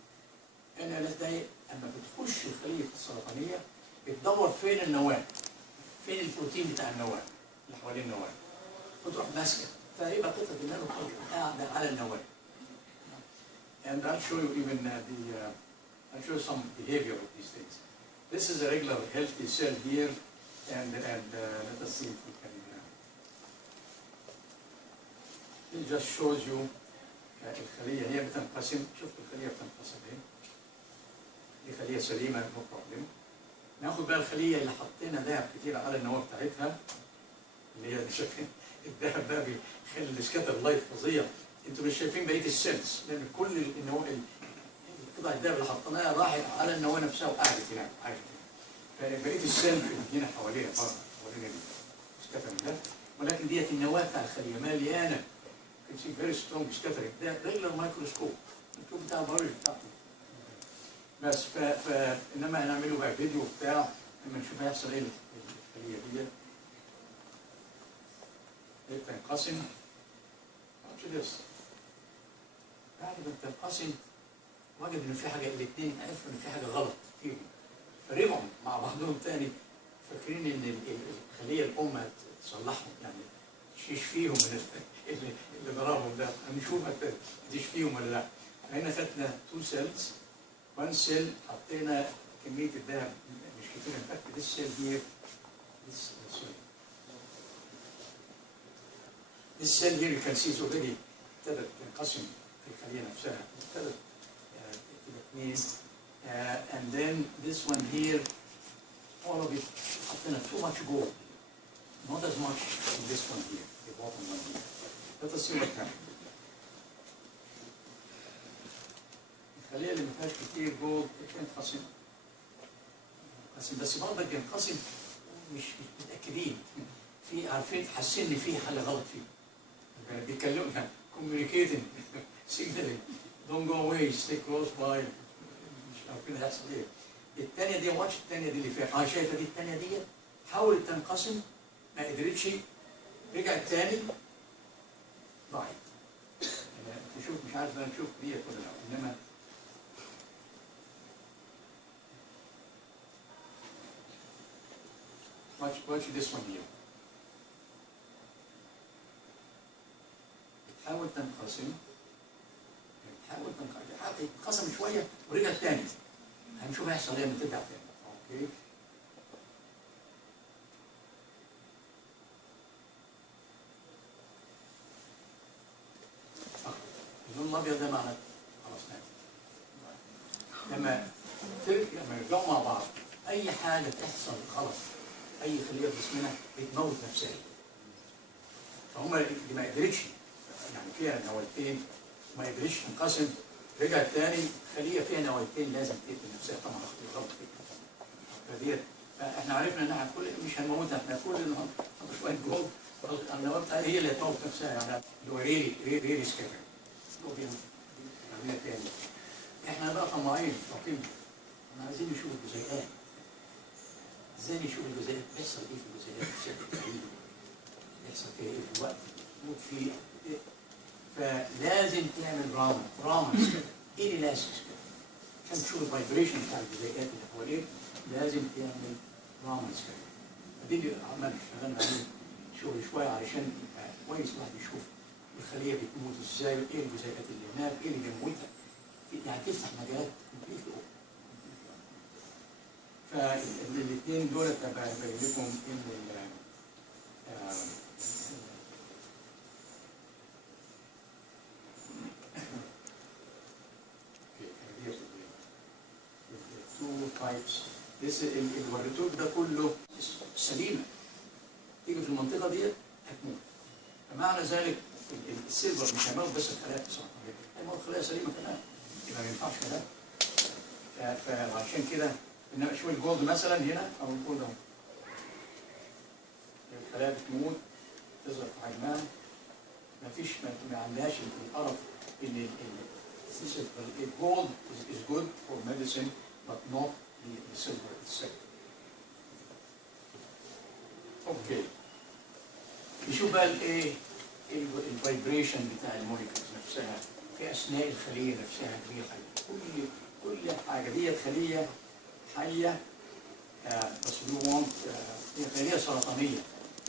NLS ده لما بتخش الخلية السرطانية بتدور فين النواة؟ فين البروتين بتاع النواة اللي حوالين النواة؟ وتروح ماسكة فيبقى قطعة النانو بارتكل قاعدة على النواة. And I'll show you even I'll show you some behavior of these things. This is a regular healthy cell here, and let us see if we can. It just shows you الخلية هي بتنقسم. شوف الخلية بتنقسم اهي. دي خلية سليمة no problem. ناخد بقى الخلية اللي حطينا ذهب كتير على النواة بتاعتها اللي هي شايفين الذهب ده بيخلي السكاتر لايت فظيع. انتوا مش شايفين بقية السيلز لأن كل النواة قطع الذهب اللي حطيناها راحت على النواة نفسها وقعدت هناك عايشة. فبقية السيل هنا حواليها بره حوالين السكاتر ده، ولكن ديت النواة بتاع الخلية مليانة. You can see very strong scattering. ده regular microscope. الدكتور بتاع البيولوجي بتاعته. بس انما هنعمله بقى فيديو بتاع لما نشوف هيحصل ايه الخليه دي. هي بتنقسم. watch this. بعد ما بتنقسم وجد ان في حاجه، الاثنين عرفوا ان في حاجه غلط فيهم، فرجعوا مع بعضهم تاني فاكرين ان الخليه الام هتصلحهم، يعني تشفيهم من اللي ضربهم ده، هنشوف هتشفيهم ولا لا. هنا خدنا 2 cells، 1 cell حطينا كميه الذهب مش كتير. ان فاكت this cell here، this cell here you can see is already ابتدت تنقسم في الخليه نفسها، ابتدت تبقى 2. and then this one here all of it حطينا too much gold, not as much in this one here, the bottom one here. Let us see what happens. الخليه اللي ما فيهاش كتير جولد بتنقسم، بس برضه بينقسم مش متاكدين، في عارفين حاسين ان في حاجه غلط فيه، بيكلمنا communicating signaling don't go away stay close by، مش عارفين هيحصل ايه. الثانيه دي واتش، الثانيه دي اللي فيها شايفه دي الثانيه دي حاولت تنقسم ما قدرتش، رجعت تاني ضاعت. تشوف مش عارف انا نشوف ديت ولا لا، انما watch this one here. بتحاول تنقسم، انقسم شويه ورجعت تاني، هنشوف هيحصل ايه لما ترجع تاني. اوكي. اللون الابيض ده معناه خلاص لما يرجعوا مع بعض اي حاجه تحصل غلط، اي خليه في جسمنا بتموت نفسها. فهم دي ما قدرتش، يعني فيها نواتين ما قدرتش تنقسم، رجعت تاني خليه فيها نواتين لازم تقتل نفسها، طبعا اختي غلط فديت. احنا عرفنا ان احنا مش هنموتها، احنا كل النهار شويه جولد النواه بتاعتها هي اللي هتموت نفسها، يعني اللي هو ريلي سكيفر. تاني احنا بقى طماعين فاقين، احنا عايزين نشوف الجزيئات، ازاي نشوف الجزيئات بيحصل ايه في الجزيئات بشكل حقيقي، بيحصل فيها ايه في الوقت موت فيه إيه؟ فلازم تعمل رامز ايه اللي لازم عشان تشوف الفايبريشن بتاع الجزيئات اللي حواليك، لازم تعمل رامز كده. دي عمال اشتغلنا عليه شغل شويه علشان يبقى كويس الواحد يشوف الخليه بتموت ازاي، ايه الجزيئات اللي هناك، ايه اللي بيموتها، يعني تفتح مجالات كومبليتلي. فالاثنين دول ببين لكم ان two types. اللي وريتوك ده كله سليمه، تيجي في المنطقه ديت هتموت. فمعنى ذلك السيلفر مش هيموت بس الخلايا بصراحه، هيموت خلايا سليمه كمان، يبقى ما ينفعش كده. فعشان كده انما شويه جولد مثلا هنا او الجولد اهو، الخلايا بتموت تظهر في حجمها، ما عندهاش القرف ان الجولد is good for medicine but not the silver itself. اوكي. نشوف بقى الايه الفايبريشن بتاع الموليكولز نفسها في اثناء الخليه نفسها. دي كل حاجه دي خليه حيه، بس we want هي خليه سرطانيه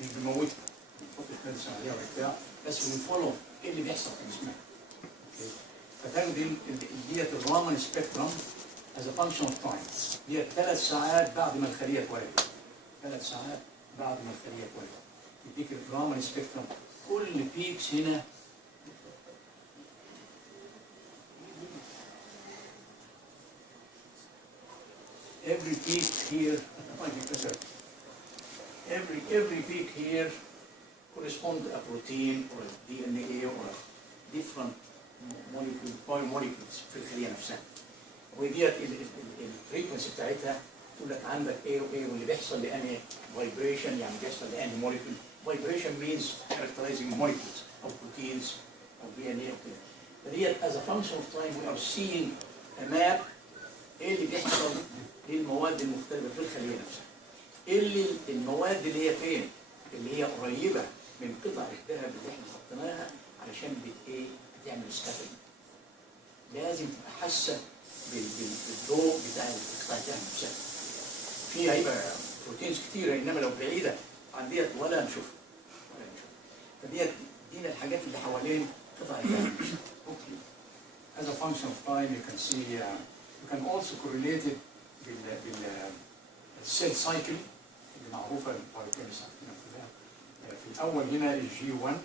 مش بنموتها، بنحط الكنسر عليها وبتاع، بس بنفولو ايه اللي بيحصل في جسمها. اوكي. فتاخد ديت الرامن سبيكترم as a function of time. ديت 3 ساعات بعد ما الخليه اتولدت، 3 ساعات بعد ما الخليه اتولدت يديك الرامن سبيكترم. كل بيكس هنا every peak here every peak here correspond to a protein or a DNA or a different molecules في الخليه نفسها. وديت الفريكونسي بتاعتها تقول لك عندك ايه وايه واللي بيحصل لاني فايبريشن، يعني بيحصل لاني موليكول. فايبريشن means characterizing molecules او proteins او DNA وكده. فديت as a function of time we are seeing a map ايه اللي بيحصل للمواد المختلفه في الخليه نفسها. ايه اللي المواد اللي هي فين؟ اللي هي قريبه من قطع الذهب اللي احنا حطيناها علشان ايه؟ بتعمل سكاترينج. لازم تبقى حاسه بالضوء بتاع قطع الذهب نفسها. فيها هيبقى بروتينز كتيره انما لو بعيده عن ديت ولا نشوفها. فديت دي الحاجات اللي حوالين قطع الذهب. اوكي. As a function of time you can see you can also correlate it بالسيل سايكل اللي معروفه البايوكيمستري عندنا كلها. في الاول هنا الجي 1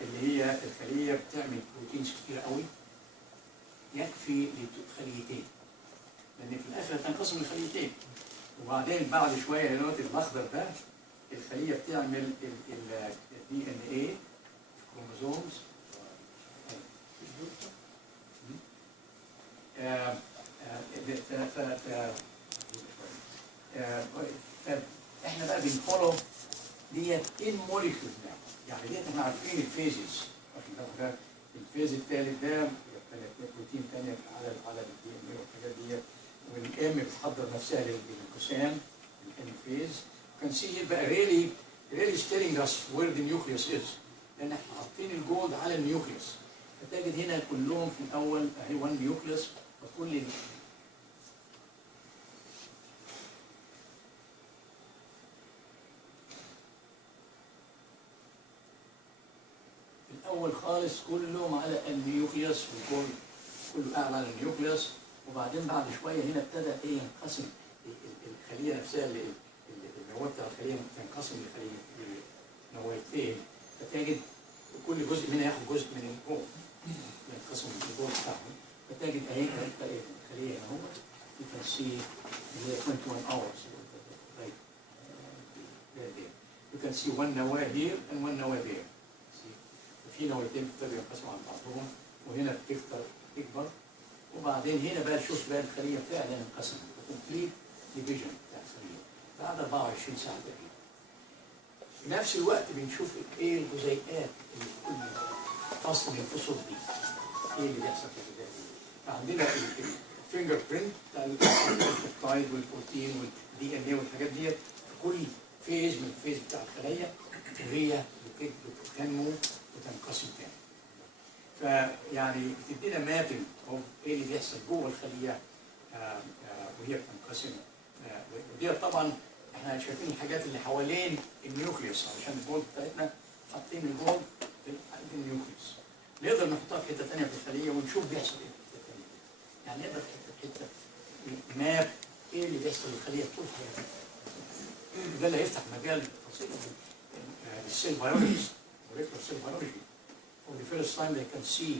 اللي هي الخليه بتعمل بروتينز كتير قوي يكفي لخليتين، لان في الاخر تنقسم لخليتين. وبعدين بعد شويه هنا الاخضر ده الخليه بتعمل الدي ان ايه كروموزومز. احنا بقى بنفولو ديت ايه الموليكيولز يعني ديت احنا عارفين الفيزز. الفيز الثالث ده بروتين ثاني على الدي ان ايه والحاجات ديت، والام بتحضر نفسها للجلوكوسان الام فيز. كان سي بقى really telling us where the nucleus is، لان احنا حاطين الجولد على النيوكليوس. فتجد هنا كلهم في الاول اهي 1 نيوكليوس، وكل الاول خالص كلهم على النيوكليوس، والكل كله قاعد على النيوكليوس. وبعدين بعد شويه هنا ابتدى ايه ينقسم الخليه نفسها، النواه بتاع الخليه تنقسم لنواتين. فتجد كل جزء منها ياخد جزء من الجول ينقسم الجول بتاعهم. فتجد اهي الخليه اهو you can see the 21 hours right there. You can see one نواه here and one نواه there. في نواتين بيبتدوا ينقسموا عن بعضهم، وهنا تكبر. وبعدين هنا بقى شوف بقى الخليه فعلا انقسمت كومبليت ديفيجن بتاع الخليه بعد 24 ساعه تقريبا. في نفس الوقت بنشوف ايه الجزيئات اللي في كل فصل من الفصول دي، ايه اللي بيحصل في الجزيئات دي. فعندنا الفينجر برنت بتاع البيبتايد والبروتين والدي ان ايه والحاجات ديت في كل فيز من الفيز بتاع الخليه، وهي بتنمو وتنقسم تاني. فيعني بتدينا مابنج او ايه اللي بيحصل جوه الخليه وهي بتنقسم. ودي طبعا احنا شايفين الحاجات اللي حوالين النيوكليوس، علشان الجولد بتاعتنا حاطين الجولد في النيوكليوس. نقدر نحطها في حته ثانيه في الخليه ونشوف بيحصل ايه في الحته ثانيه. يعني نقدر في حته ماب ايه اللي بيحصل للخليه طول حياتها. ده اللي هيفتح مجال فصيل السيل بيولوجي molecular cell biology. For the first time they can see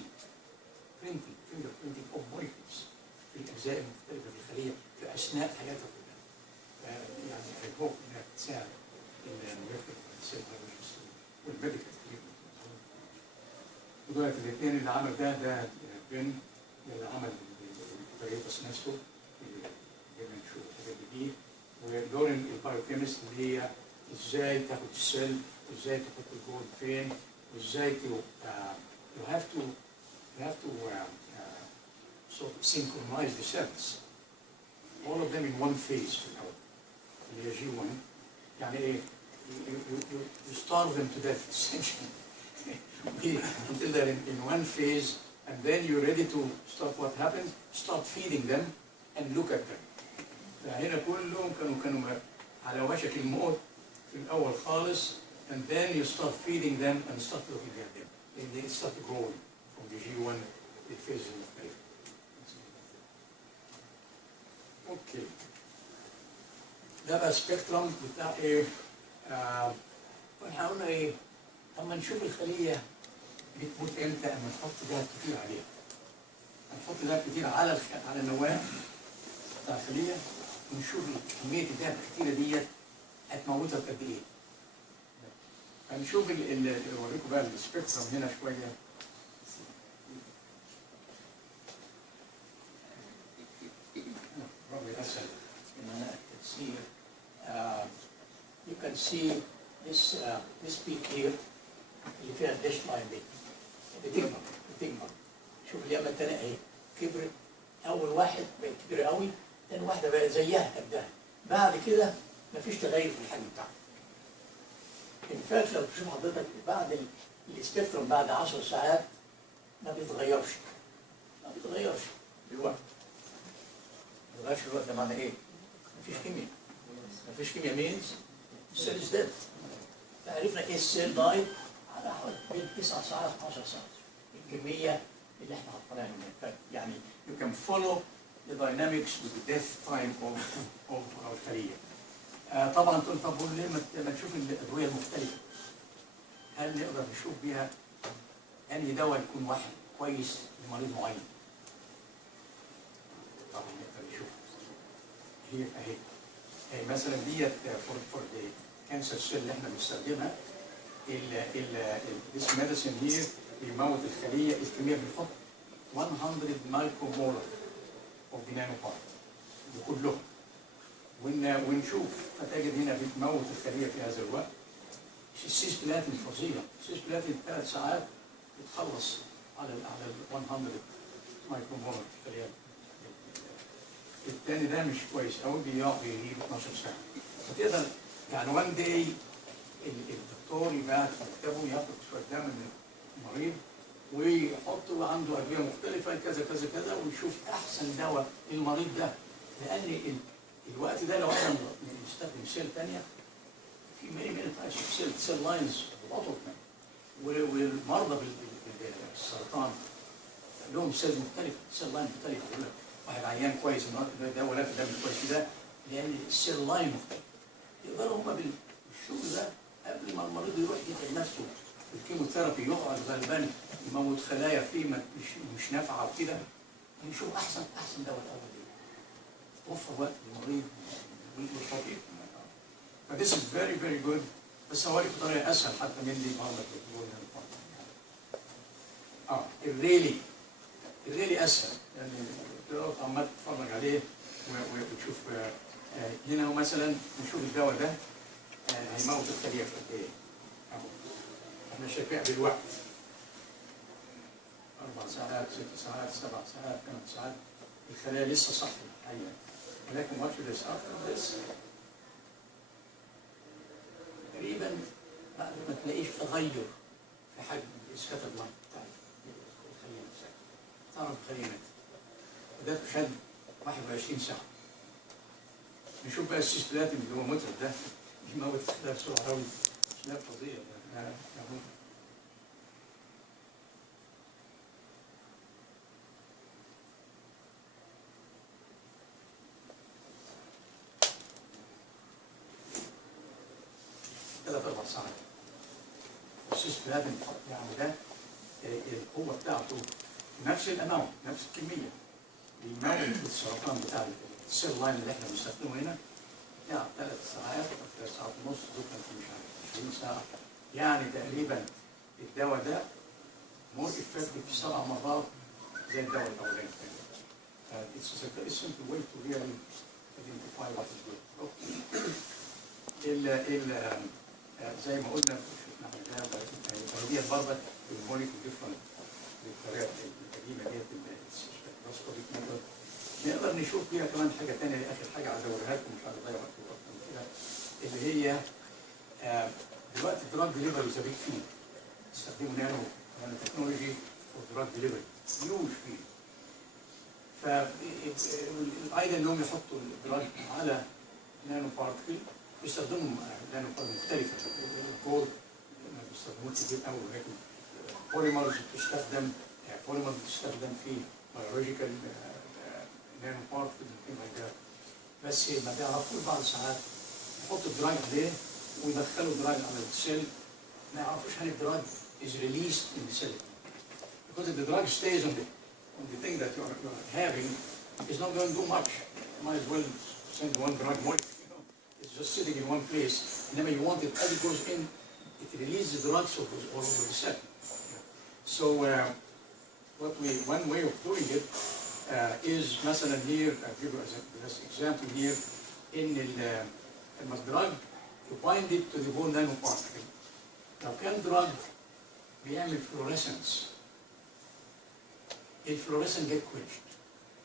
printing, fingerprinting of molecules في الأجزاء المختلفة في الخلية في أثناء حياتها كلها. يعني I hope إنها تساعد molecular cell biologists والميديكال تريتمنت. ودولت الاثنين اللي عمل ده بن اللي عمل البريتس نفسه اللي جبنا نشوف الحاجات دي. ودول البايوكيمست اللي هي ازاي تاخد السيل، وازاي تحط الجولد فين، وازاي you have to sort of synchronize the cells. All of them in one phase في الأول اللي هي G1. يعني ايه؟ You starve them to death essentially until they're in one phase, and then you're ready to start. What happens? Start feeding them and look at them. فهنا كلهم كانوا على وشك الموت في الأول خالص. And then you start feeding them and start looking at them. And they start growing from the G1 the phase of life. Okay. ده بقى سبيكترم بتاع ايه؟ احنا قلنا ايه؟ اما نشوف الخلية بتموت امتى اما نحط دهب كتير عليها. هنحط دهب كتير على النواة بتاع الخلية ونشوف كمية الدهب الكتيرة ديت هتموتها بقد ايه؟ هنشوف اوريكم بقى السبيكترم هنا شويه. probably اسهل ان انا see you can see this peak here اللي فيها الداش لاين دي بتكبر شوف اليمة التانية اهي كبرت، اول واحد بقت كبيرة قوي، تاني واحدة بقت زيها قدها، بعد كده مفيش تغير في الحجم بتاعها. ان فاكت لو تشوف حضرتك بعد السبيكتروم بعد 10 ساعات ما بيتغيرش، ما بيتغيرش بالوقت. ما بيتغيرش بالوقت ده معنى ايه؟ مفيش كيمياء. مفيش كيمياء مينز السيل از ديد. عرفنا ايه السيل دايت على حوالي بين 9 ساعات 10 ساعات. الكمية اللي احنا حطيناها هنا يعني you can follow the dynamics with the death time of الخلية. طبعا تقول طب ليه ما نشوف الأدوية المختلفة؟ هل نقدر نشوف بيها أنهي دواء يكون واحد كويس لمريض معين؟ طبعا نقدر نشوف. هي اهي مثلا ديت فور كانسر سيل اللي احنا بنستخدمها. this medicine here بيموت الخلية. الكمية بنحط 100 مايكرو مولر of the nanoparticle كلهم. ونشوف فتجد هنا بتموت الخلية في هذا الوقت. السيس بلاتين فظيعة. السيس بلاتين 3 ساعات بتخلص على 100 مايكرو مولر في الخلية. الثاني ده مش كويس قوي، بيجيب 12 ساعة. فتقدر يعني وان داي الدكتور يبعت مكتبه ياخد شوية دم من المريض ويحط عنده أدوية مختلفة كذا كذا كذا ويشوف أحسن دواء للمريض ده. لأن الوقت ده لو احنا بنستخدم سيل ثانية في مين سيل لاينز والمرضى بالسرطان لهم سيل مختلفة، سيل لاين مختلفة. يقول لك واحد عيان كويس النهارده ده ولكن ده مش كويس ده لأن السيل لاين مختلف. يقدروا هم بالشغل ده قبل ما المريض يروح يتعب نفسه الكيموثيرابي يقعد غالبا يموت خلايا فيه مش نافعه وكده، ونشوف احسن دواء الاول ايه. وفر وقت للمريض والطبيب. فديس از فيري فيري جود. بس هوريك بطريقه اسهل حتى من دي برضه الريلي اسهل. يعني تقعد عمال تتفرج عليه وتشوف هنا مثلا نشوف الدواء ده هيموت الخلية في قد ايه؟ اهو احنا شايفين بالوقت 4 ساعات 6 ساعات 7 ساعات 8 ساعات الخلايا لسه صحية حية. ولكن واتش ذس افتر ذس تقريبا بعد ما تلاقيش تغير في حجم السكاتر لاين بتاع الخلية نفسها تعرف الخلية ماتت. وده خد 21 ساعة. نشوف بقى السيستولات اللي هو متعب ده يموت الخلايا بسرعة قوي. لا فظيع ده اهو. ثلاث 4 ساعات. السيستولات يعني ده القوة بتاعته نفس الأماونت نفس الكمية. بيموت السرطان بتاع السيل لاين اللي احنا بنستخدمه هنا يعني 3 ساعات أو 3 ساعات ونص دول مش عارف 20 ساعة. يعني تقريبا الدواء ده مور افكتيف 7 مرات زي الدواء الأولاني. It's a simple way to really identify what is good. زي ما قلنا شفنا هي برضه الموليكول ديفرنت بالطريقة القديمة ديت السبكتروسكوبيك ميثود. نقدر نشوف فيها كمان حاجة ثانية آخر حاجة عايز أوريها لكم مش عايز أضيع وقت أكتر من كده اللي هي دلوقتي الدراج ديليفري ذا بيج فيلد. استخدموا نانو تكنولوجي والدراج ديليفري هيوج فيلد. فالأيضا إنهم يحطوا الدراج على نانو بارتكل بيستخدموا نانو بارتكل مختلفة. الجولد ما بيستخدموش كتير قوي ولكن بوليمرز بتستخدم في بيولوجيكال نانو بارتكل كده. بس ما بيعرفوش بعض ساعات يحطوا الدراج عليه ويدخلوا الدراج على السيل ما يعرفوش هل الدراج is released in the cell. Because if the drug stays on the thing that you're having, it's not going to do much. You might as well send one drug molecule, you know. It's just sitting in one place. And then you want it, as it goes in, it releases the drugs all over the cell. So one way of doing it is مثلا here, I'll give you as an example here, in the drug to bind it to the whole nanoparticle. لو كان drug بيعمل fluorescence الفلوريسنت get quenched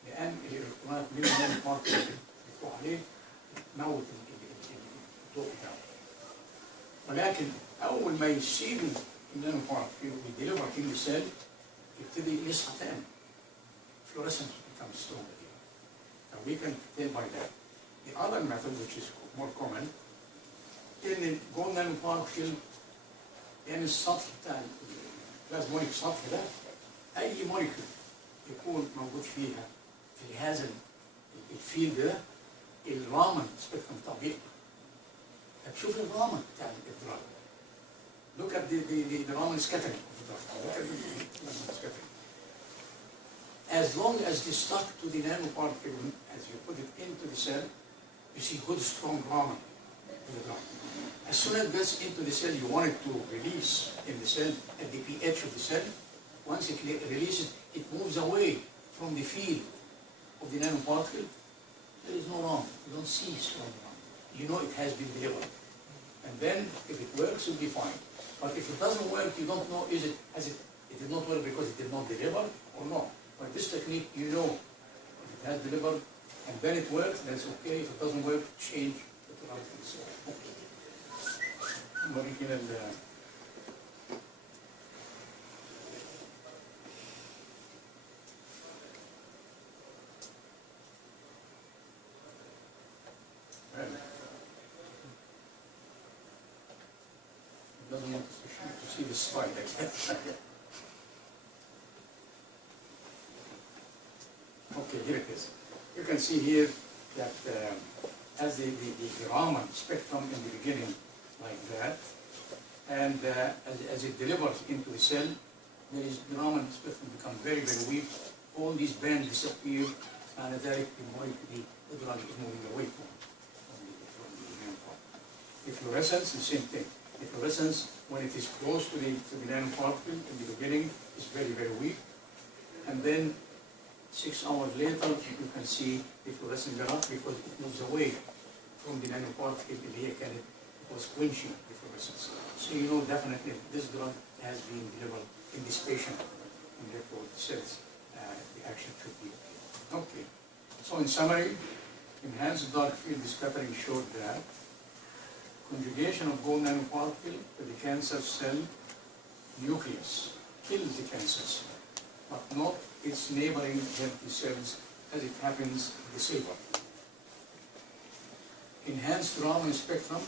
لأن الإلكترونات من النانو بارتكل بتروح عليه تموت الضوء بتاعه. ولكن أول ما يسيب النانو بارتكل ويديليفر in the cell يبتدي يصحى تاني. Fluorescence becomes stronger here. And we can tell by that. The other method, which is more common, إن الجول نانو بارتكل يعني السطح بتاع البلازمونيك سطح ده أي موليكول يكون موجود فيها في هذا الفيلد ده الرامن سبيكترم بتاعه بيقطع. هتشوف الرامن بتاع الإدراك. Look at the Raman scattering of the drug. Look at the Raman scattering. As long as they stuck to the nanoparticle, as you put it into the cell, you see good strong Raman in the drug. As soon as it gets into the cell, you want it to release in the cell at the pH of the cell. Once it releases, it moves away from the field of the nanoparticle. There is no Raman. You don't see strong Raman. You know it has been delivered. And then, if it works, it'll be fine. But if it doesn't work, you don't know, it did not work because it did not deliver or not. By this technique, you know if it has delivered and then it works, that's okay. If it doesn't work, change the parameters. So, okay. Doesn't want to see the slide. Okay, here it is. You can see here that as the Raman spectrum in the beginning, like that, and as it delivers into the cell, there is the Raman spectrum become very, very weak. All these bands disappear, and the drug is moving away from the nanoparticle. The fluorescence, the same thing. The fluorescence, when it is close to the nanoparticle in the beginning, is very, very weak. And then 6 hours later, you can see the fluorescence go up because it moves away from the nanoparticle in here, and it was quenching the fluorescence. So you know definitely this drug has been delivered in this patient, and therefore the cells, the action should be okay. So in summary, enhanced dark field scattering showed that conjugation of gold nanoparticle to the cancer cell nucleus kills the cancer cell, but not its neighboring healthy cells as it happens in the silver. Enhanced Raman spectrum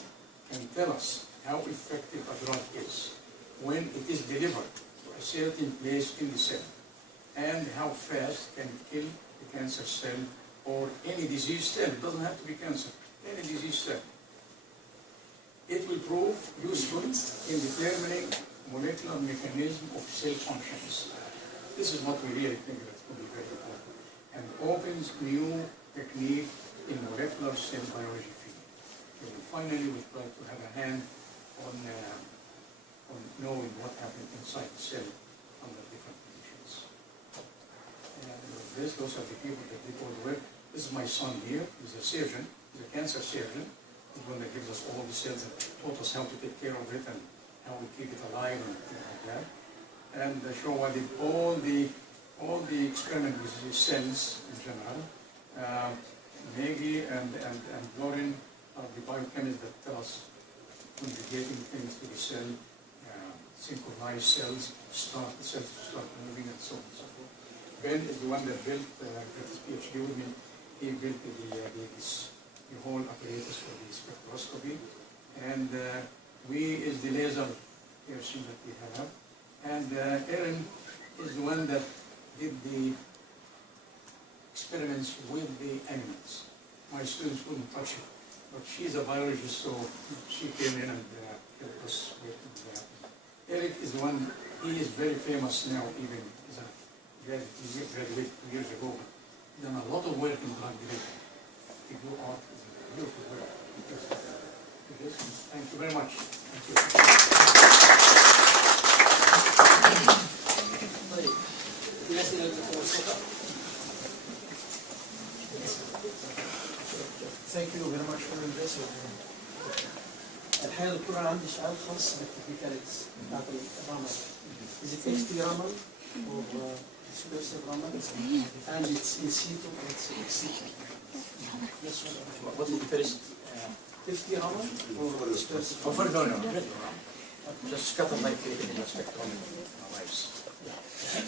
can tell us how effective a drug is when it is delivered to a certain place in the cell, and how fast can it kill the cancer cell or any disease cell. It doesn't have to be cancer, any disease cell. It will prove useful in determining molecular mechanism of cell functions. This is what we really think that's going to be very important, and opens new technique in molecular cell biology field. So finally, we try to have a hand on knowing what happens inside the cell under different conditions. And with this, those are the people that did all the work. This is my son here. He's a surgeon. He's a cancer surgeon. He's the one that gives us all the cells and taught us how to take care of it and how we keep it alive and things like that. And show I did all the experiment with the cells in general. Maggie and Lauren are the biochemists that tell us conjugating things to the cell, synchronize cells, start the cells to start moving, and so on and so forth. Ben is the one that built, got his PhD with me. He built the whole apparatus for the spectroscopy, and we is the laser person that we have. And Erin is the one that did the experiments with the animals. My students wouldn't touch it, but she's a biologist, so she came in and helped us with that. Eric is the one, he is very famous now, even as a graduate 2 years ago. He's done a lot of work in drug delivery. He do art, is a beautiful work. Thank you very much. Thank you. Thank you very much for this. الحقيقة دكتور أنا عندي سؤال خاص بالتكنيكاليتيز بتاعت الرمل. Is it HT رمل or dispersive Raman, and it's in situ, it's ex situ. That's what What is the first? 50 Raman or dispersive Oh, Raman? no. Just scatter like in the spectrum lives.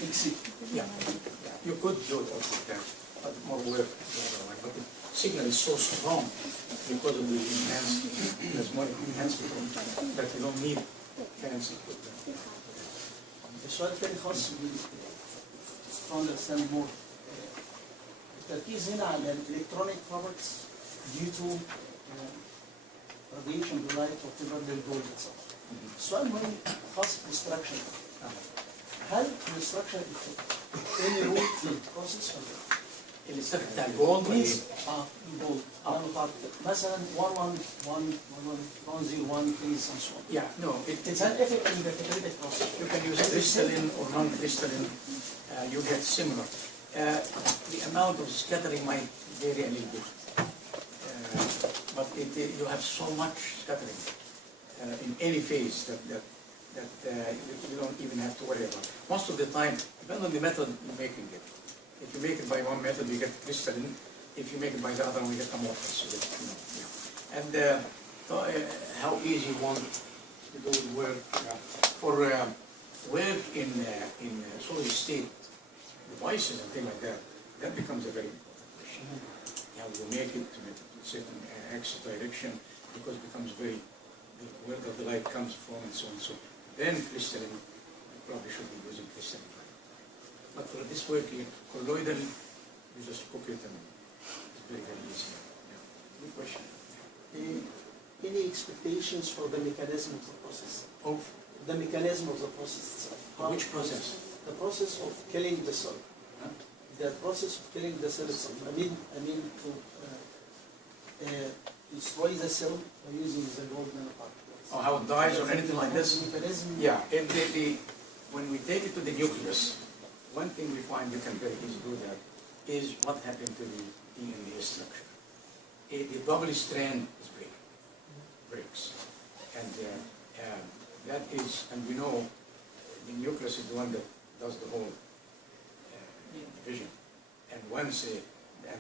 Ex situ. Yeah. You could do it also there, but more work. But the signal is so strong because of the enhanced, plasmonic enhancement that you don't need fancy equipment. السؤال الثاني خاص to understand more. التركيز هنا على electronic products due to radiation, light, whatever للجولد itself. السؤال مهم خاص بالستراكشر. هل الستراكشر any role في البروسيس ولا لا؟ الاستراكشر بتاع الجولد means gold nanoparticle مثلا 11101 phase and so on. Yeah, no, It's an effect in the catalytic process. you can use crystalline or non-crystalline, you get similar. The amount of scattering might vary a little bit, but you have so much scattering in any phase that you don't even have to worry about. Most of the time, depending on the method you're making it. If you make it by one method, you get crystalline. If you make it by the other one, you get amorphous. So that, yeah. And how easy you want to do the work. For work in solid state devices and things like that, that becomes a very important question. How you make it to certain X direction, because it becomes very, where the light comes from and so on. So then crystalline, you probably should be using crystalline light. But for this work, colloidal, you just cook it and it's very, very easy. Yeah. Good question. Any expectations for the mechanism of the process? Of The mechanism of the process itself. which process? The process of killing the cell. The process of killing the cell itself. I mean to destroy the cell by using the gold nanoparticles. Or how it dies or anything like this? Mechanism. Yeah, when we take it to the nucleus, one thing we find you can very easily do that is what happened to the DNA structure. The double strand is breaks. And that is, and we know the nucleus is the one that does the whole division. And once, and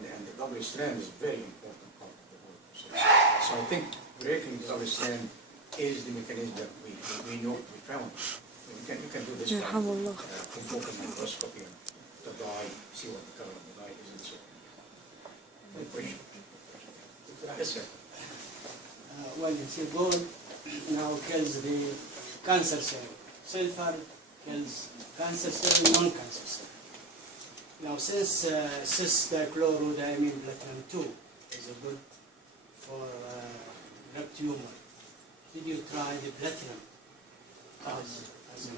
the double strand is a very important part of the whole process. So I think breaking the double strand is the mechanism that we know, we found. You can do this by confocal microscopy and the dye, see what the color of the dye is and so on. Good question. Yes, sir. Well, you see, gold now kills the cancer cell. Sulfur kills cancer cell and non-cancer cell. Now, since cis-dichlorodiamine platinum 2 is a good for blood tumor, did you try the platinum as an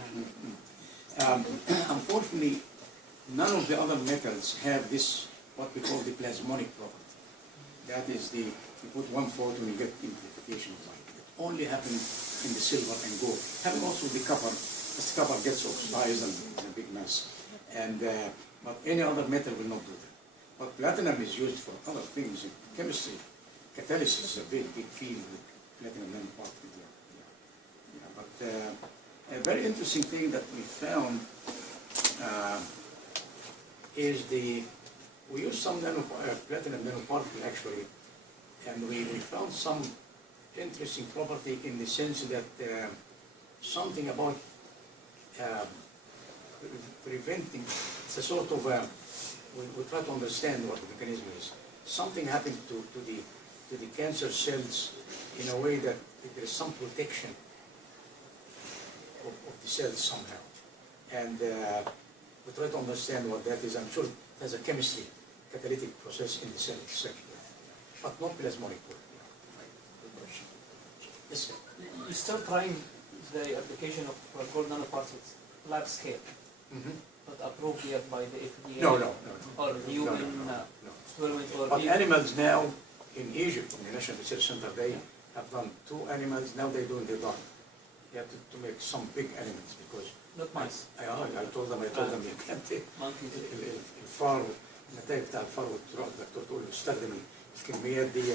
Unfortunately, none of the other metals have this, what we call the plasmonic property. That is you put one photon, you get amplification of light. It only happens in the silver and gold. Having also the copper, as the copper gets oxidized and is a big mess. And, but any other metal will not do that. But platinum is used for other things in chemistry. Catalysis is a very big field with platinum nanoparticles. But a very interesting thing that we found is we used some platinum nanoparticle actually, and we found some interesting property in the sense that something about preventing, it's a sort of, we try to understand what the mechanism is. Something happened to the cancer cells in a way that there is some protection of the cells somehow. And we try to understand what that is. I'm sure it has a chemistry, catalytic process in the cell itself, but not plasmonic work. Good question. Yes, sir. You're still trying the application of gold nanoparticles, lab scale, but approved yet by the FDA? No. Or human experiment or But animals now in Egypt, in the National Research Center, they have done 2 animals, now they're doing the dog. You have to make some big animals because not mice. I told them you can't take Monkeys. الفار النتائج بتاع الفار وتروح الدكتور تقول له استخدم الكميات دي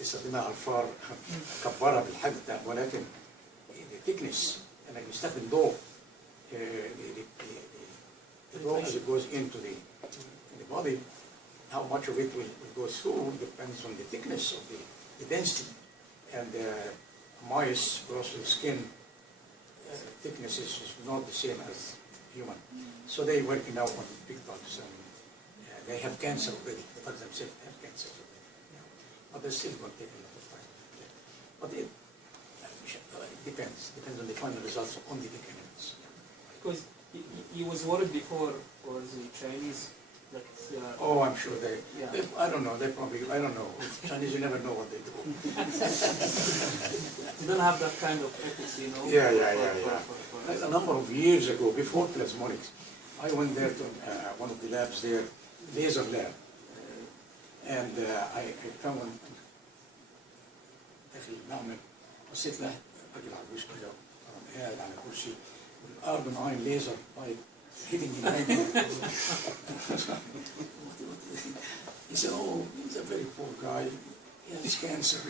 تستخدمها على الفار كبرها بالحجم بتاع ولكن التكنس انك تستخدم ضوء the drug as it goes into the body, how much of it will go through depends on the thickness of the density. And mice, grows through the skin, thickness is not the same as human. So they're working now on big dogs, and they have cancer already. The dogs themselves have cancer already. But they're still going to take a lot of time. But it depends on the final results on the big animals. Because he was worried before for the Chinese that. Oh, I'm sure they, Yeah. I don't know, they probably, I don't know. Chinese, you never know what they do. They don't have that kind of ethics, you know. Yeah. for A number of years ago, before plasmonics, I went there to one of the labs there, laser lab, and I found داخل المعمل بصيت له راجل عجوز كده قاعد على كرسي والارجون اين ليزر بايب hitting him right there. He said, oh, he's a very poor guy. He has cancer.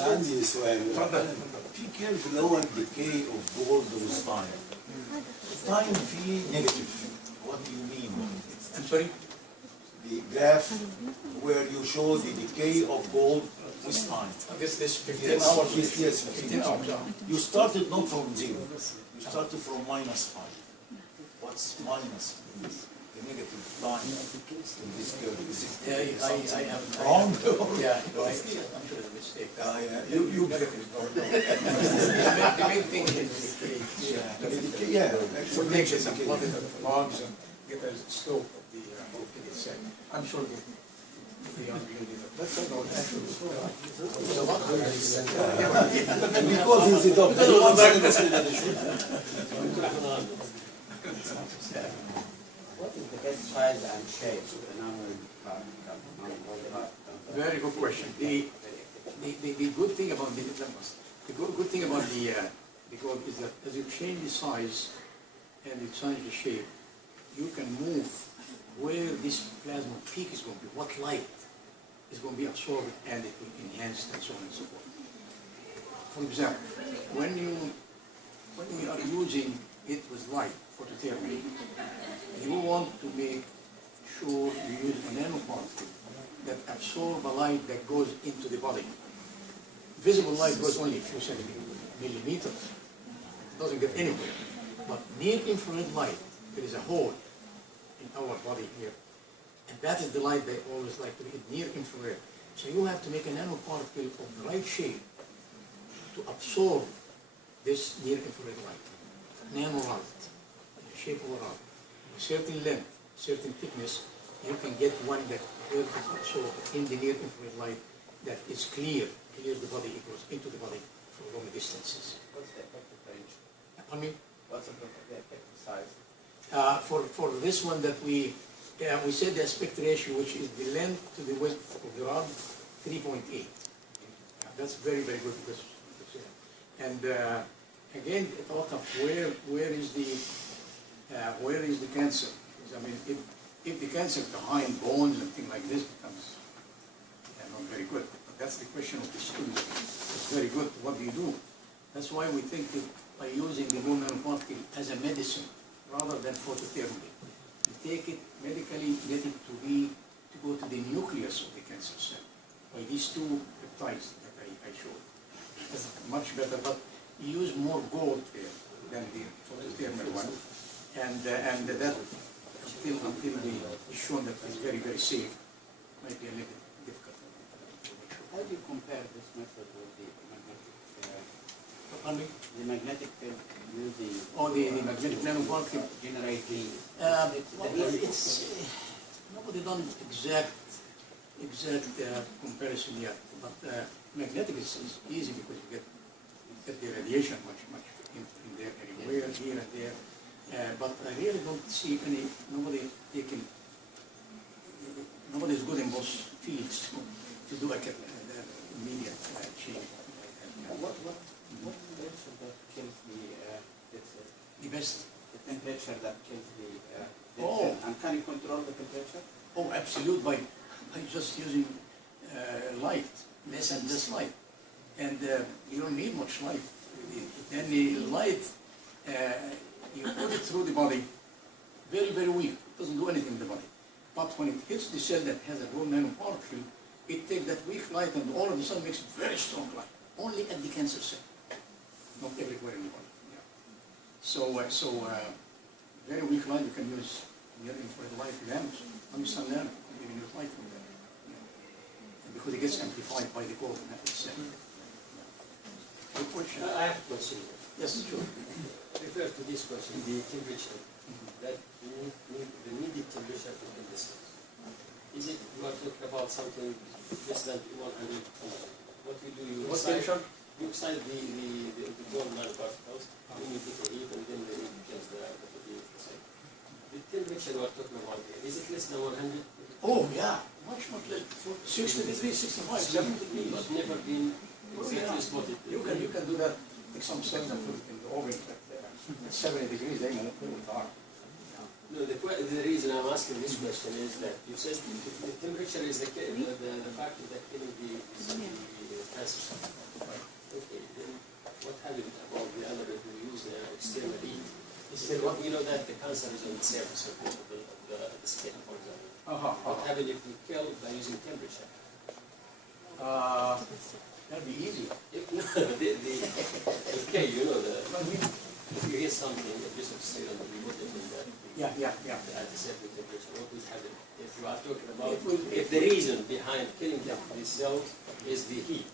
عندي سؤال في كيرف اللي هو الديكي اوف جولد with time. Time فيه negative. What do you mean? I'm sorry? The graph where you show the decay of gold with time. This 15 Yes, hours. yes, 15 hours. You started not from 0. You started from -5. What's minus? The negative line in this curve. Is it I am wrong? Yeah, I'm sure it's a mistake. You The main thing is yeah. protection and plotting of the logs and get a slope of the set. I'm sure the young lady, that's not actually. Because he's a doctor. He wants What is the best size and shape of the nanoparticle? Very good question. The good thing about good thing about the gold is that as you change the size and you change the shape, you can move where this plasma peak is going to be, what light is going to be absorbed and it will enhance and so on and so forth. For example, when we are using it with light, phototherapy, you want to make sure you use a nanoparticle that absorb a light that goes into the body. Visible light goes only a few millimeters. It doesn't get anywhere. But near infrared light, there is a hole in our body here. And that is the light they always like to be near infrared. So you have to make a nanoparticle of the right shape to absorb this near infrared light. Nanorod, the shape of a rod. A certain length, certain thickness, you can get one that will absorb in the near infrared light that is clears the body, it goes into the body for long distances. What's the effective range? Pardon me? What's the effective size? For this one that we said the aspect ratio, which is the length to the width of the rod, 3.8. That's very, very good because, and again, it all comes where is the cancer? Because, I mean, if the cancer behind bones and things like this becomes not very good. But that's the question of the student. It's very good. What do you do? That's why we think that by using the bone nanoparticle as a medicine rather than phototherapy. You take it medically, get it to go to the nucleus of the cancer cell by these two peptides that I showed. That's much better, but you use more gold there than the photothermal one, and that until we shown that it's very, very safe, might be a little bit difficult. How do you compare this method with the magnetic Only the magnetic field using the magnetic nanoparticle. generating It's nobody done exact comparison yet, but magnetic is easy because you get the radiation much in there anywhere, here and there. But I really don't see nobody's good in both fields to do like an immediate change. what temperature that kills The best. the temperature that kills the Oh. and can you control the temperature? Oh, absolute by just using light. less and less light. And you don't need much light. Then the light, you put it through the body, very, very weak. It doesn't do anything in the body. But when it hits the cell that has a gold nanoparticle, it takes that weak light and all of a sudden makes very strong light. Only at the cancer cell, not everywhere in the body. Yeah. So very weak light you can use in your infrared light lamps. On your sun lamp, you can use light from there. Yeah. And because it gets amplified by the gold cell. Good question. I have a question here. Yes, sure. Refer to this question, the temperature, that the needed temperature to kill the cells. Is it, you are talking about something less than 100? What you do, you excite the gold nanoparticles, then you put the heat, and then the heat kills the cell. The temperature you are talking about here, is it less than 100? Oh, yeah. Much less. 60 degrees, 65, 70 degrees. But never been exactly spotted. You can do that. Take some cells and put it in the oven at 70 degrees, they won't harm. No, the reason I'm asking this question is that you said the temperature is the factor that killing the cancer cell. Okay, then what happened about the other that we use external heat? We know that the cancer is on the surface of the skin, for example. What happened if we kill by using temperature? That'd be easy. Okay, you know, if you hear something, a piece of steel, and you put it in that. Yeah. At a certain temperature, what will happen? If you are talking about, if the reason behind killing the cells is the heat,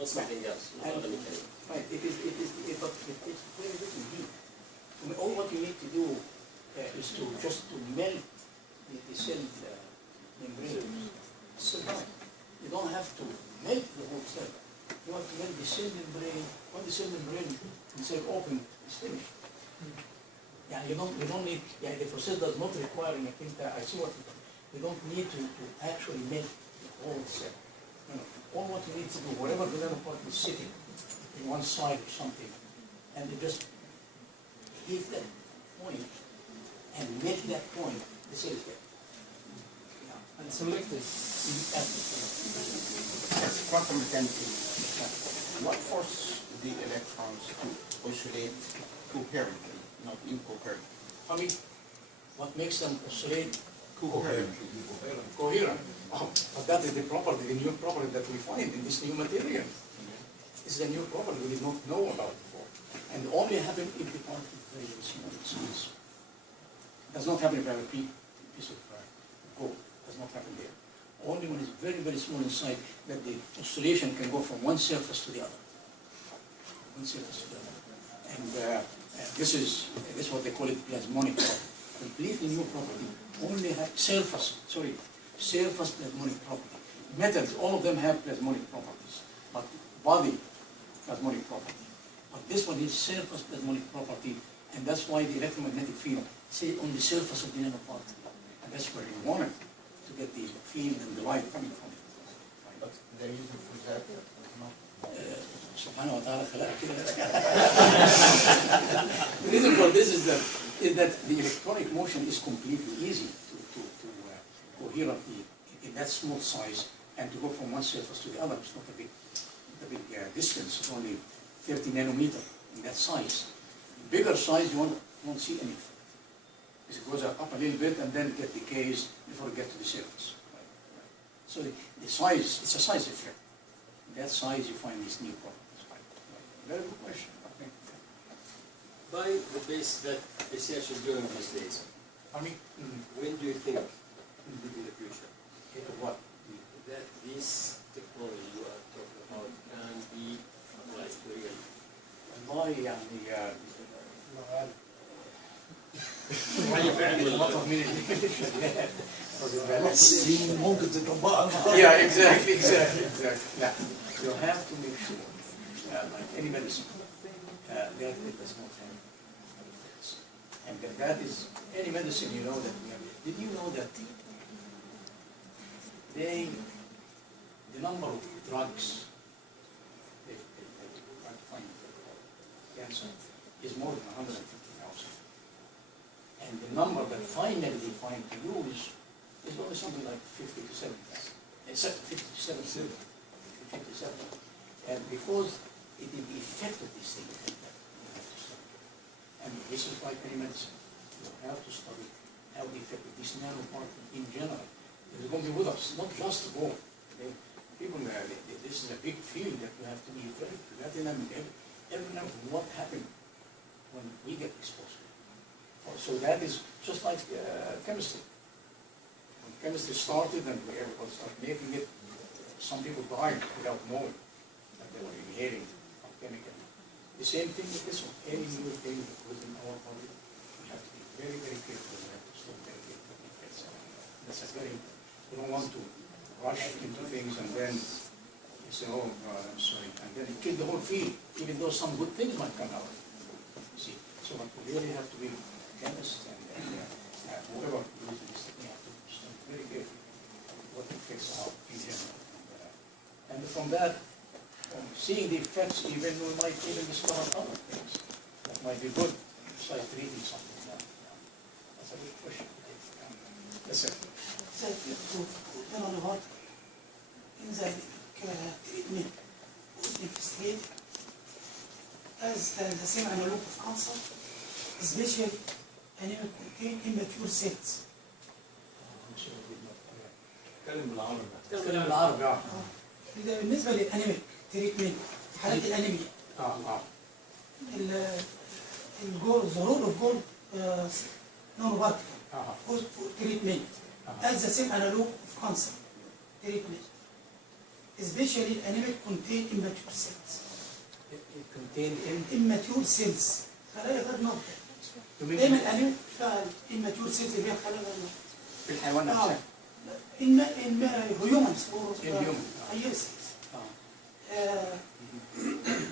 not something else, not other mechanism. Right, but it's very little heat. I mean, all what you need to do is to just to melt the cell membrane. So you don't have to melt the whole cell. You have to melt the cell membrane. When the cell membrane is open, it's finished. Yeah, you don't need, the process does not require, I think that I see what you don't need to actually melt the whole cell. No. All what you need to do, whatever the nanoparticle is sitting in one side or something, and you just hit that point and melt that point, the cell is dead. And selected. That's quantum mechanical. What forces the electrons to oscillate coherently, not incoherently? I mean, what makes them oscillate Coherently. coherent? Oh, but that is the property, the new property that we find in this new material. This is a new property we did not know about before. And only happen if the particle is very, very small in size. It does not happen if I have a piece of gold. It does not happen there. Only when it's very, very small inside that the oscillation can go from one surface to the other. One surface to the other. And this is what they call it plasmonic property. Completely new property. Only have surface plasmonic property. Metals, all of them have plasmonic properties. But body, plasmonic property. But this one is surface plasmonic property, and that's why the electromagnetic field is on the surface of the nanoparticle. And that's where you want it, to get the field and the light coming from it. But the reason for that is not. Subhanahu wa ta'ala khalaq kida. The reason for this is that the electronic motion is completely easy to coherently in that small size, and to go from one surface to the other. It's not a big distance. It's only 30 nanometer in that size. Bigger size, you won't see anything. It goes up a little bit and then it decays before it gets to the surface. So the size, it's a size effect. In that size, you find these new properties. Very good question, I think. By the base that research is doing these days, when do you think in the future What? that this technology you are talking about can be applied to real? والله يعني السين ممكن تطبقها. Yeah, exactly. Yeah. You have to make sure, like any medicine, that it does not have effects. And that is, any medicine you know that we have. Did you know that the number of drugs they try to find for cancer is more than 150,000. And the number that finally they find to use is only something like 50 to 70,000. Except 50 to 70,000. etc. And because it is the effect of these things that you have to study. And this is like any medicine. You have to study how the effect of these nanoparticles in general is going to be with us, not just the bone. Okay? People, this is a big field that you have to be very creative and every now what happened when we get exposed to it. So that is just like chemistry. When chemistry started and everybody started making it, some people died without knowing that they were inhaling a chemical. The same thing with this one. Any new thing that goes in our body, we have to be very, very careful. We have to stay very careful. That's a very, we don't want to rush into things and then you say, oh, God, I'm sorry. And then it kills the whole field, even though some good things might come out. You see, so we really have to be chemists and whoever uses this, we have to stay very careful what effects are in general. And from that, seeing the effects, even we might even discover other things that might be good besides treating something. That's a good question. That's it. Then on the heart, in the treatment was investigated as the same analog of cancer, especially anemic contain immature cells. اتكلم بالعربي. تتكلم بالعربي. بالنسبة للانيميك تريتمنت حالات الانيميا ظهور الجول نانوبارتيكل for treatment as the same analog of cancer treatment, especially anemic contain immature cells. It contained immature cells خلايا غير ناضجة. دايما الانيميك فيها immature cells اللي هي خلايا غير ناضجة. في الحيوان نفسه. in humans or yes.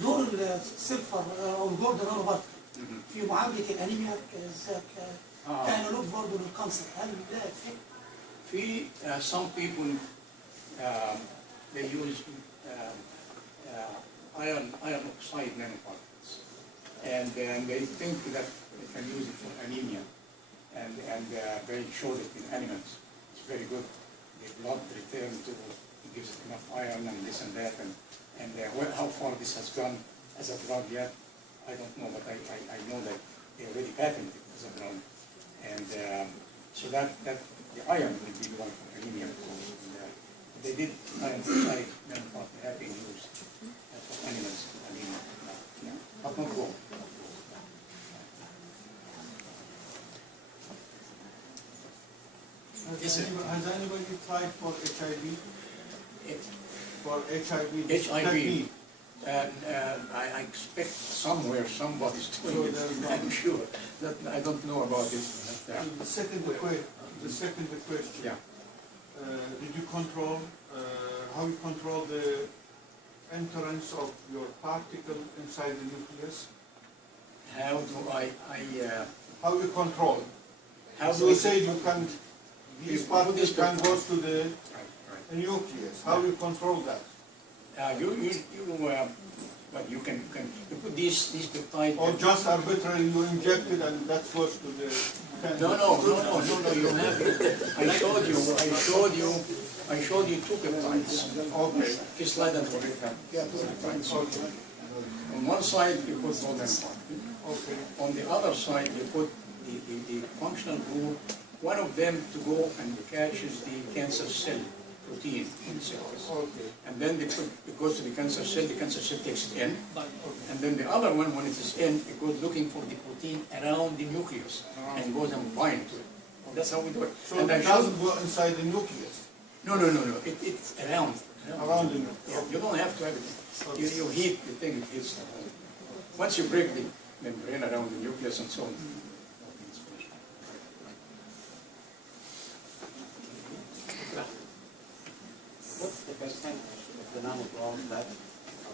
دور السلفر او الجولد نانوبارتيكل في معالجة الانيميا كانالوج برضه للكانسر، هل ده في some people they use iron oxide nanoparticles and they think that they can use it for anemia and they showed it in animals. It's very good. The blood return to it gives it enough iron and this and that and how far this has gone as a drug yet, I don't know, but I know that they already patented it as a drug. And so that the iron will be the one for anemia. They did iron oxide nanoparticle have been used for animals for anemia, but not wrong. Has anybody tried for HIV? For HIV? HIV. I expect somewhere somebody's doing it. I'm sure. That I don't know about it. The second question. Yeah. Did you control how you control the entrance of your particle inside the nucleus? How do How you control? How So do you say you can these particles can go to the Right. nucleus. How you control that? But you can you put these peptides. Or just arbitrarily you inject it and that goes to the No. You have. I showed you two peptides. Okay. This slide and yeah, two peptides. On one side you put golden particle. Okay. On the other side you put the functional group. One of them to go and catches the cancer cell protein in the cell. Okay. And then it goes to the cancer cell takes it in. And then the other one, when it is in, it goes looking for the protein around the nucleus and goes and binds to it. That's how we do it. So And it doesn't go inside the nucleus. No. It's around. Around the nucleus. Yeah, you don't have to have it. You heat the thing, it hits the whole. Once you break the membrane around the nucleus and so on. What's the percentage of the nanograms that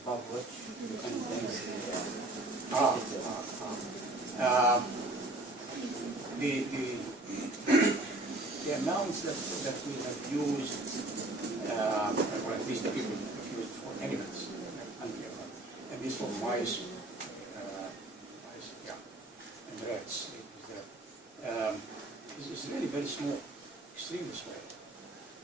above which you can place the amounts that we have used, or at least the people have used for animals, and this for mice, and rats, is really very small, extremely small.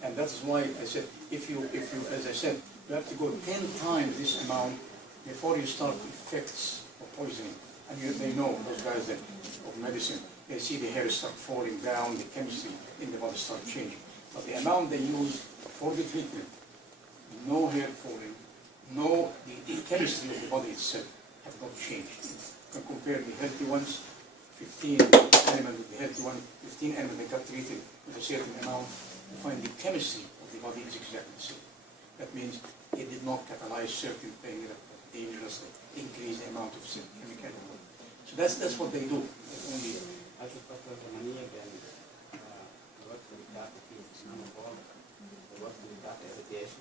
And that's why I said, if you, as I said, You have to go 10 times this amount before you start effects of poisoning. And they know, those guys that, of medicine, they see the hair start falling down, the chemistry in the body start changing. But the amount they use for the treatment, no hair falling, no, the chemistry of the body itself have not changed. You can compare the healthy ones, 15 animals with the healthy one, 15 animals that got treated with a certain amount, you find the chemistry of the body is exactly the same. That means it did not catalyze certain things that were dangerous, that increase the amount of chemical. So that's what they do. Only أشوف فترة زمنية بين الوقت بتاع في نانوبول والوقت بتاع irradiation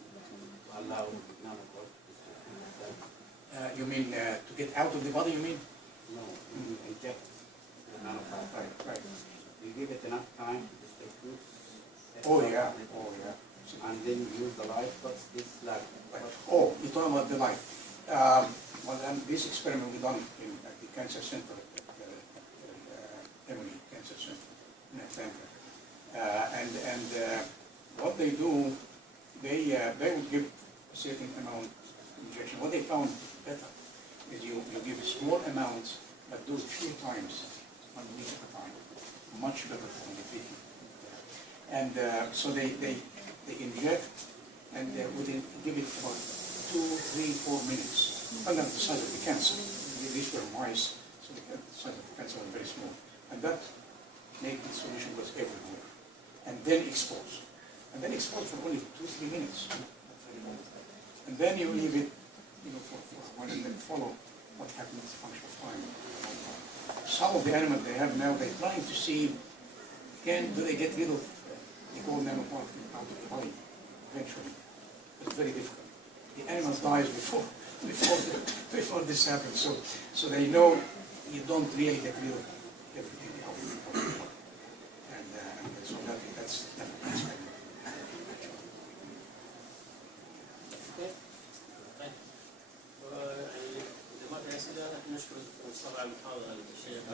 allow nanopore you mean to get out of the body, you mean? no you inject the nanoparticle. Right. You give it enough time to stay good. Oh yeah. And then use the light. What's this like? Oh, you're talking about the light. This experiment we done at the cancer center, Emily Cancer Center in Atlanta. What they do, they would give a certain amount of injection. What they found better is you give small amounts, but do it few times, 1 week at a time. Much better for the treatment. And so they inject and give it about 2, 3, 4 minutes, depending on the size of the cancer. These were mice, so the size of the cancer was very small. And that made the solution was everywhere. And then expose. And then expose for only 2, 3 minutes. And then you leave it, for a while and then follow what happens with functional time. Some of the animals they have now, they're trying to see, do they get rid of the gold nanoparticle out of the body eventually? It's very difficult. The animal dies before this happens. So they know you don't really get rid of everything out of the body. And so that's very يعني إذا ما في أسئلة نشكر الدكتور مصطفى على المحاضرة الشيقة.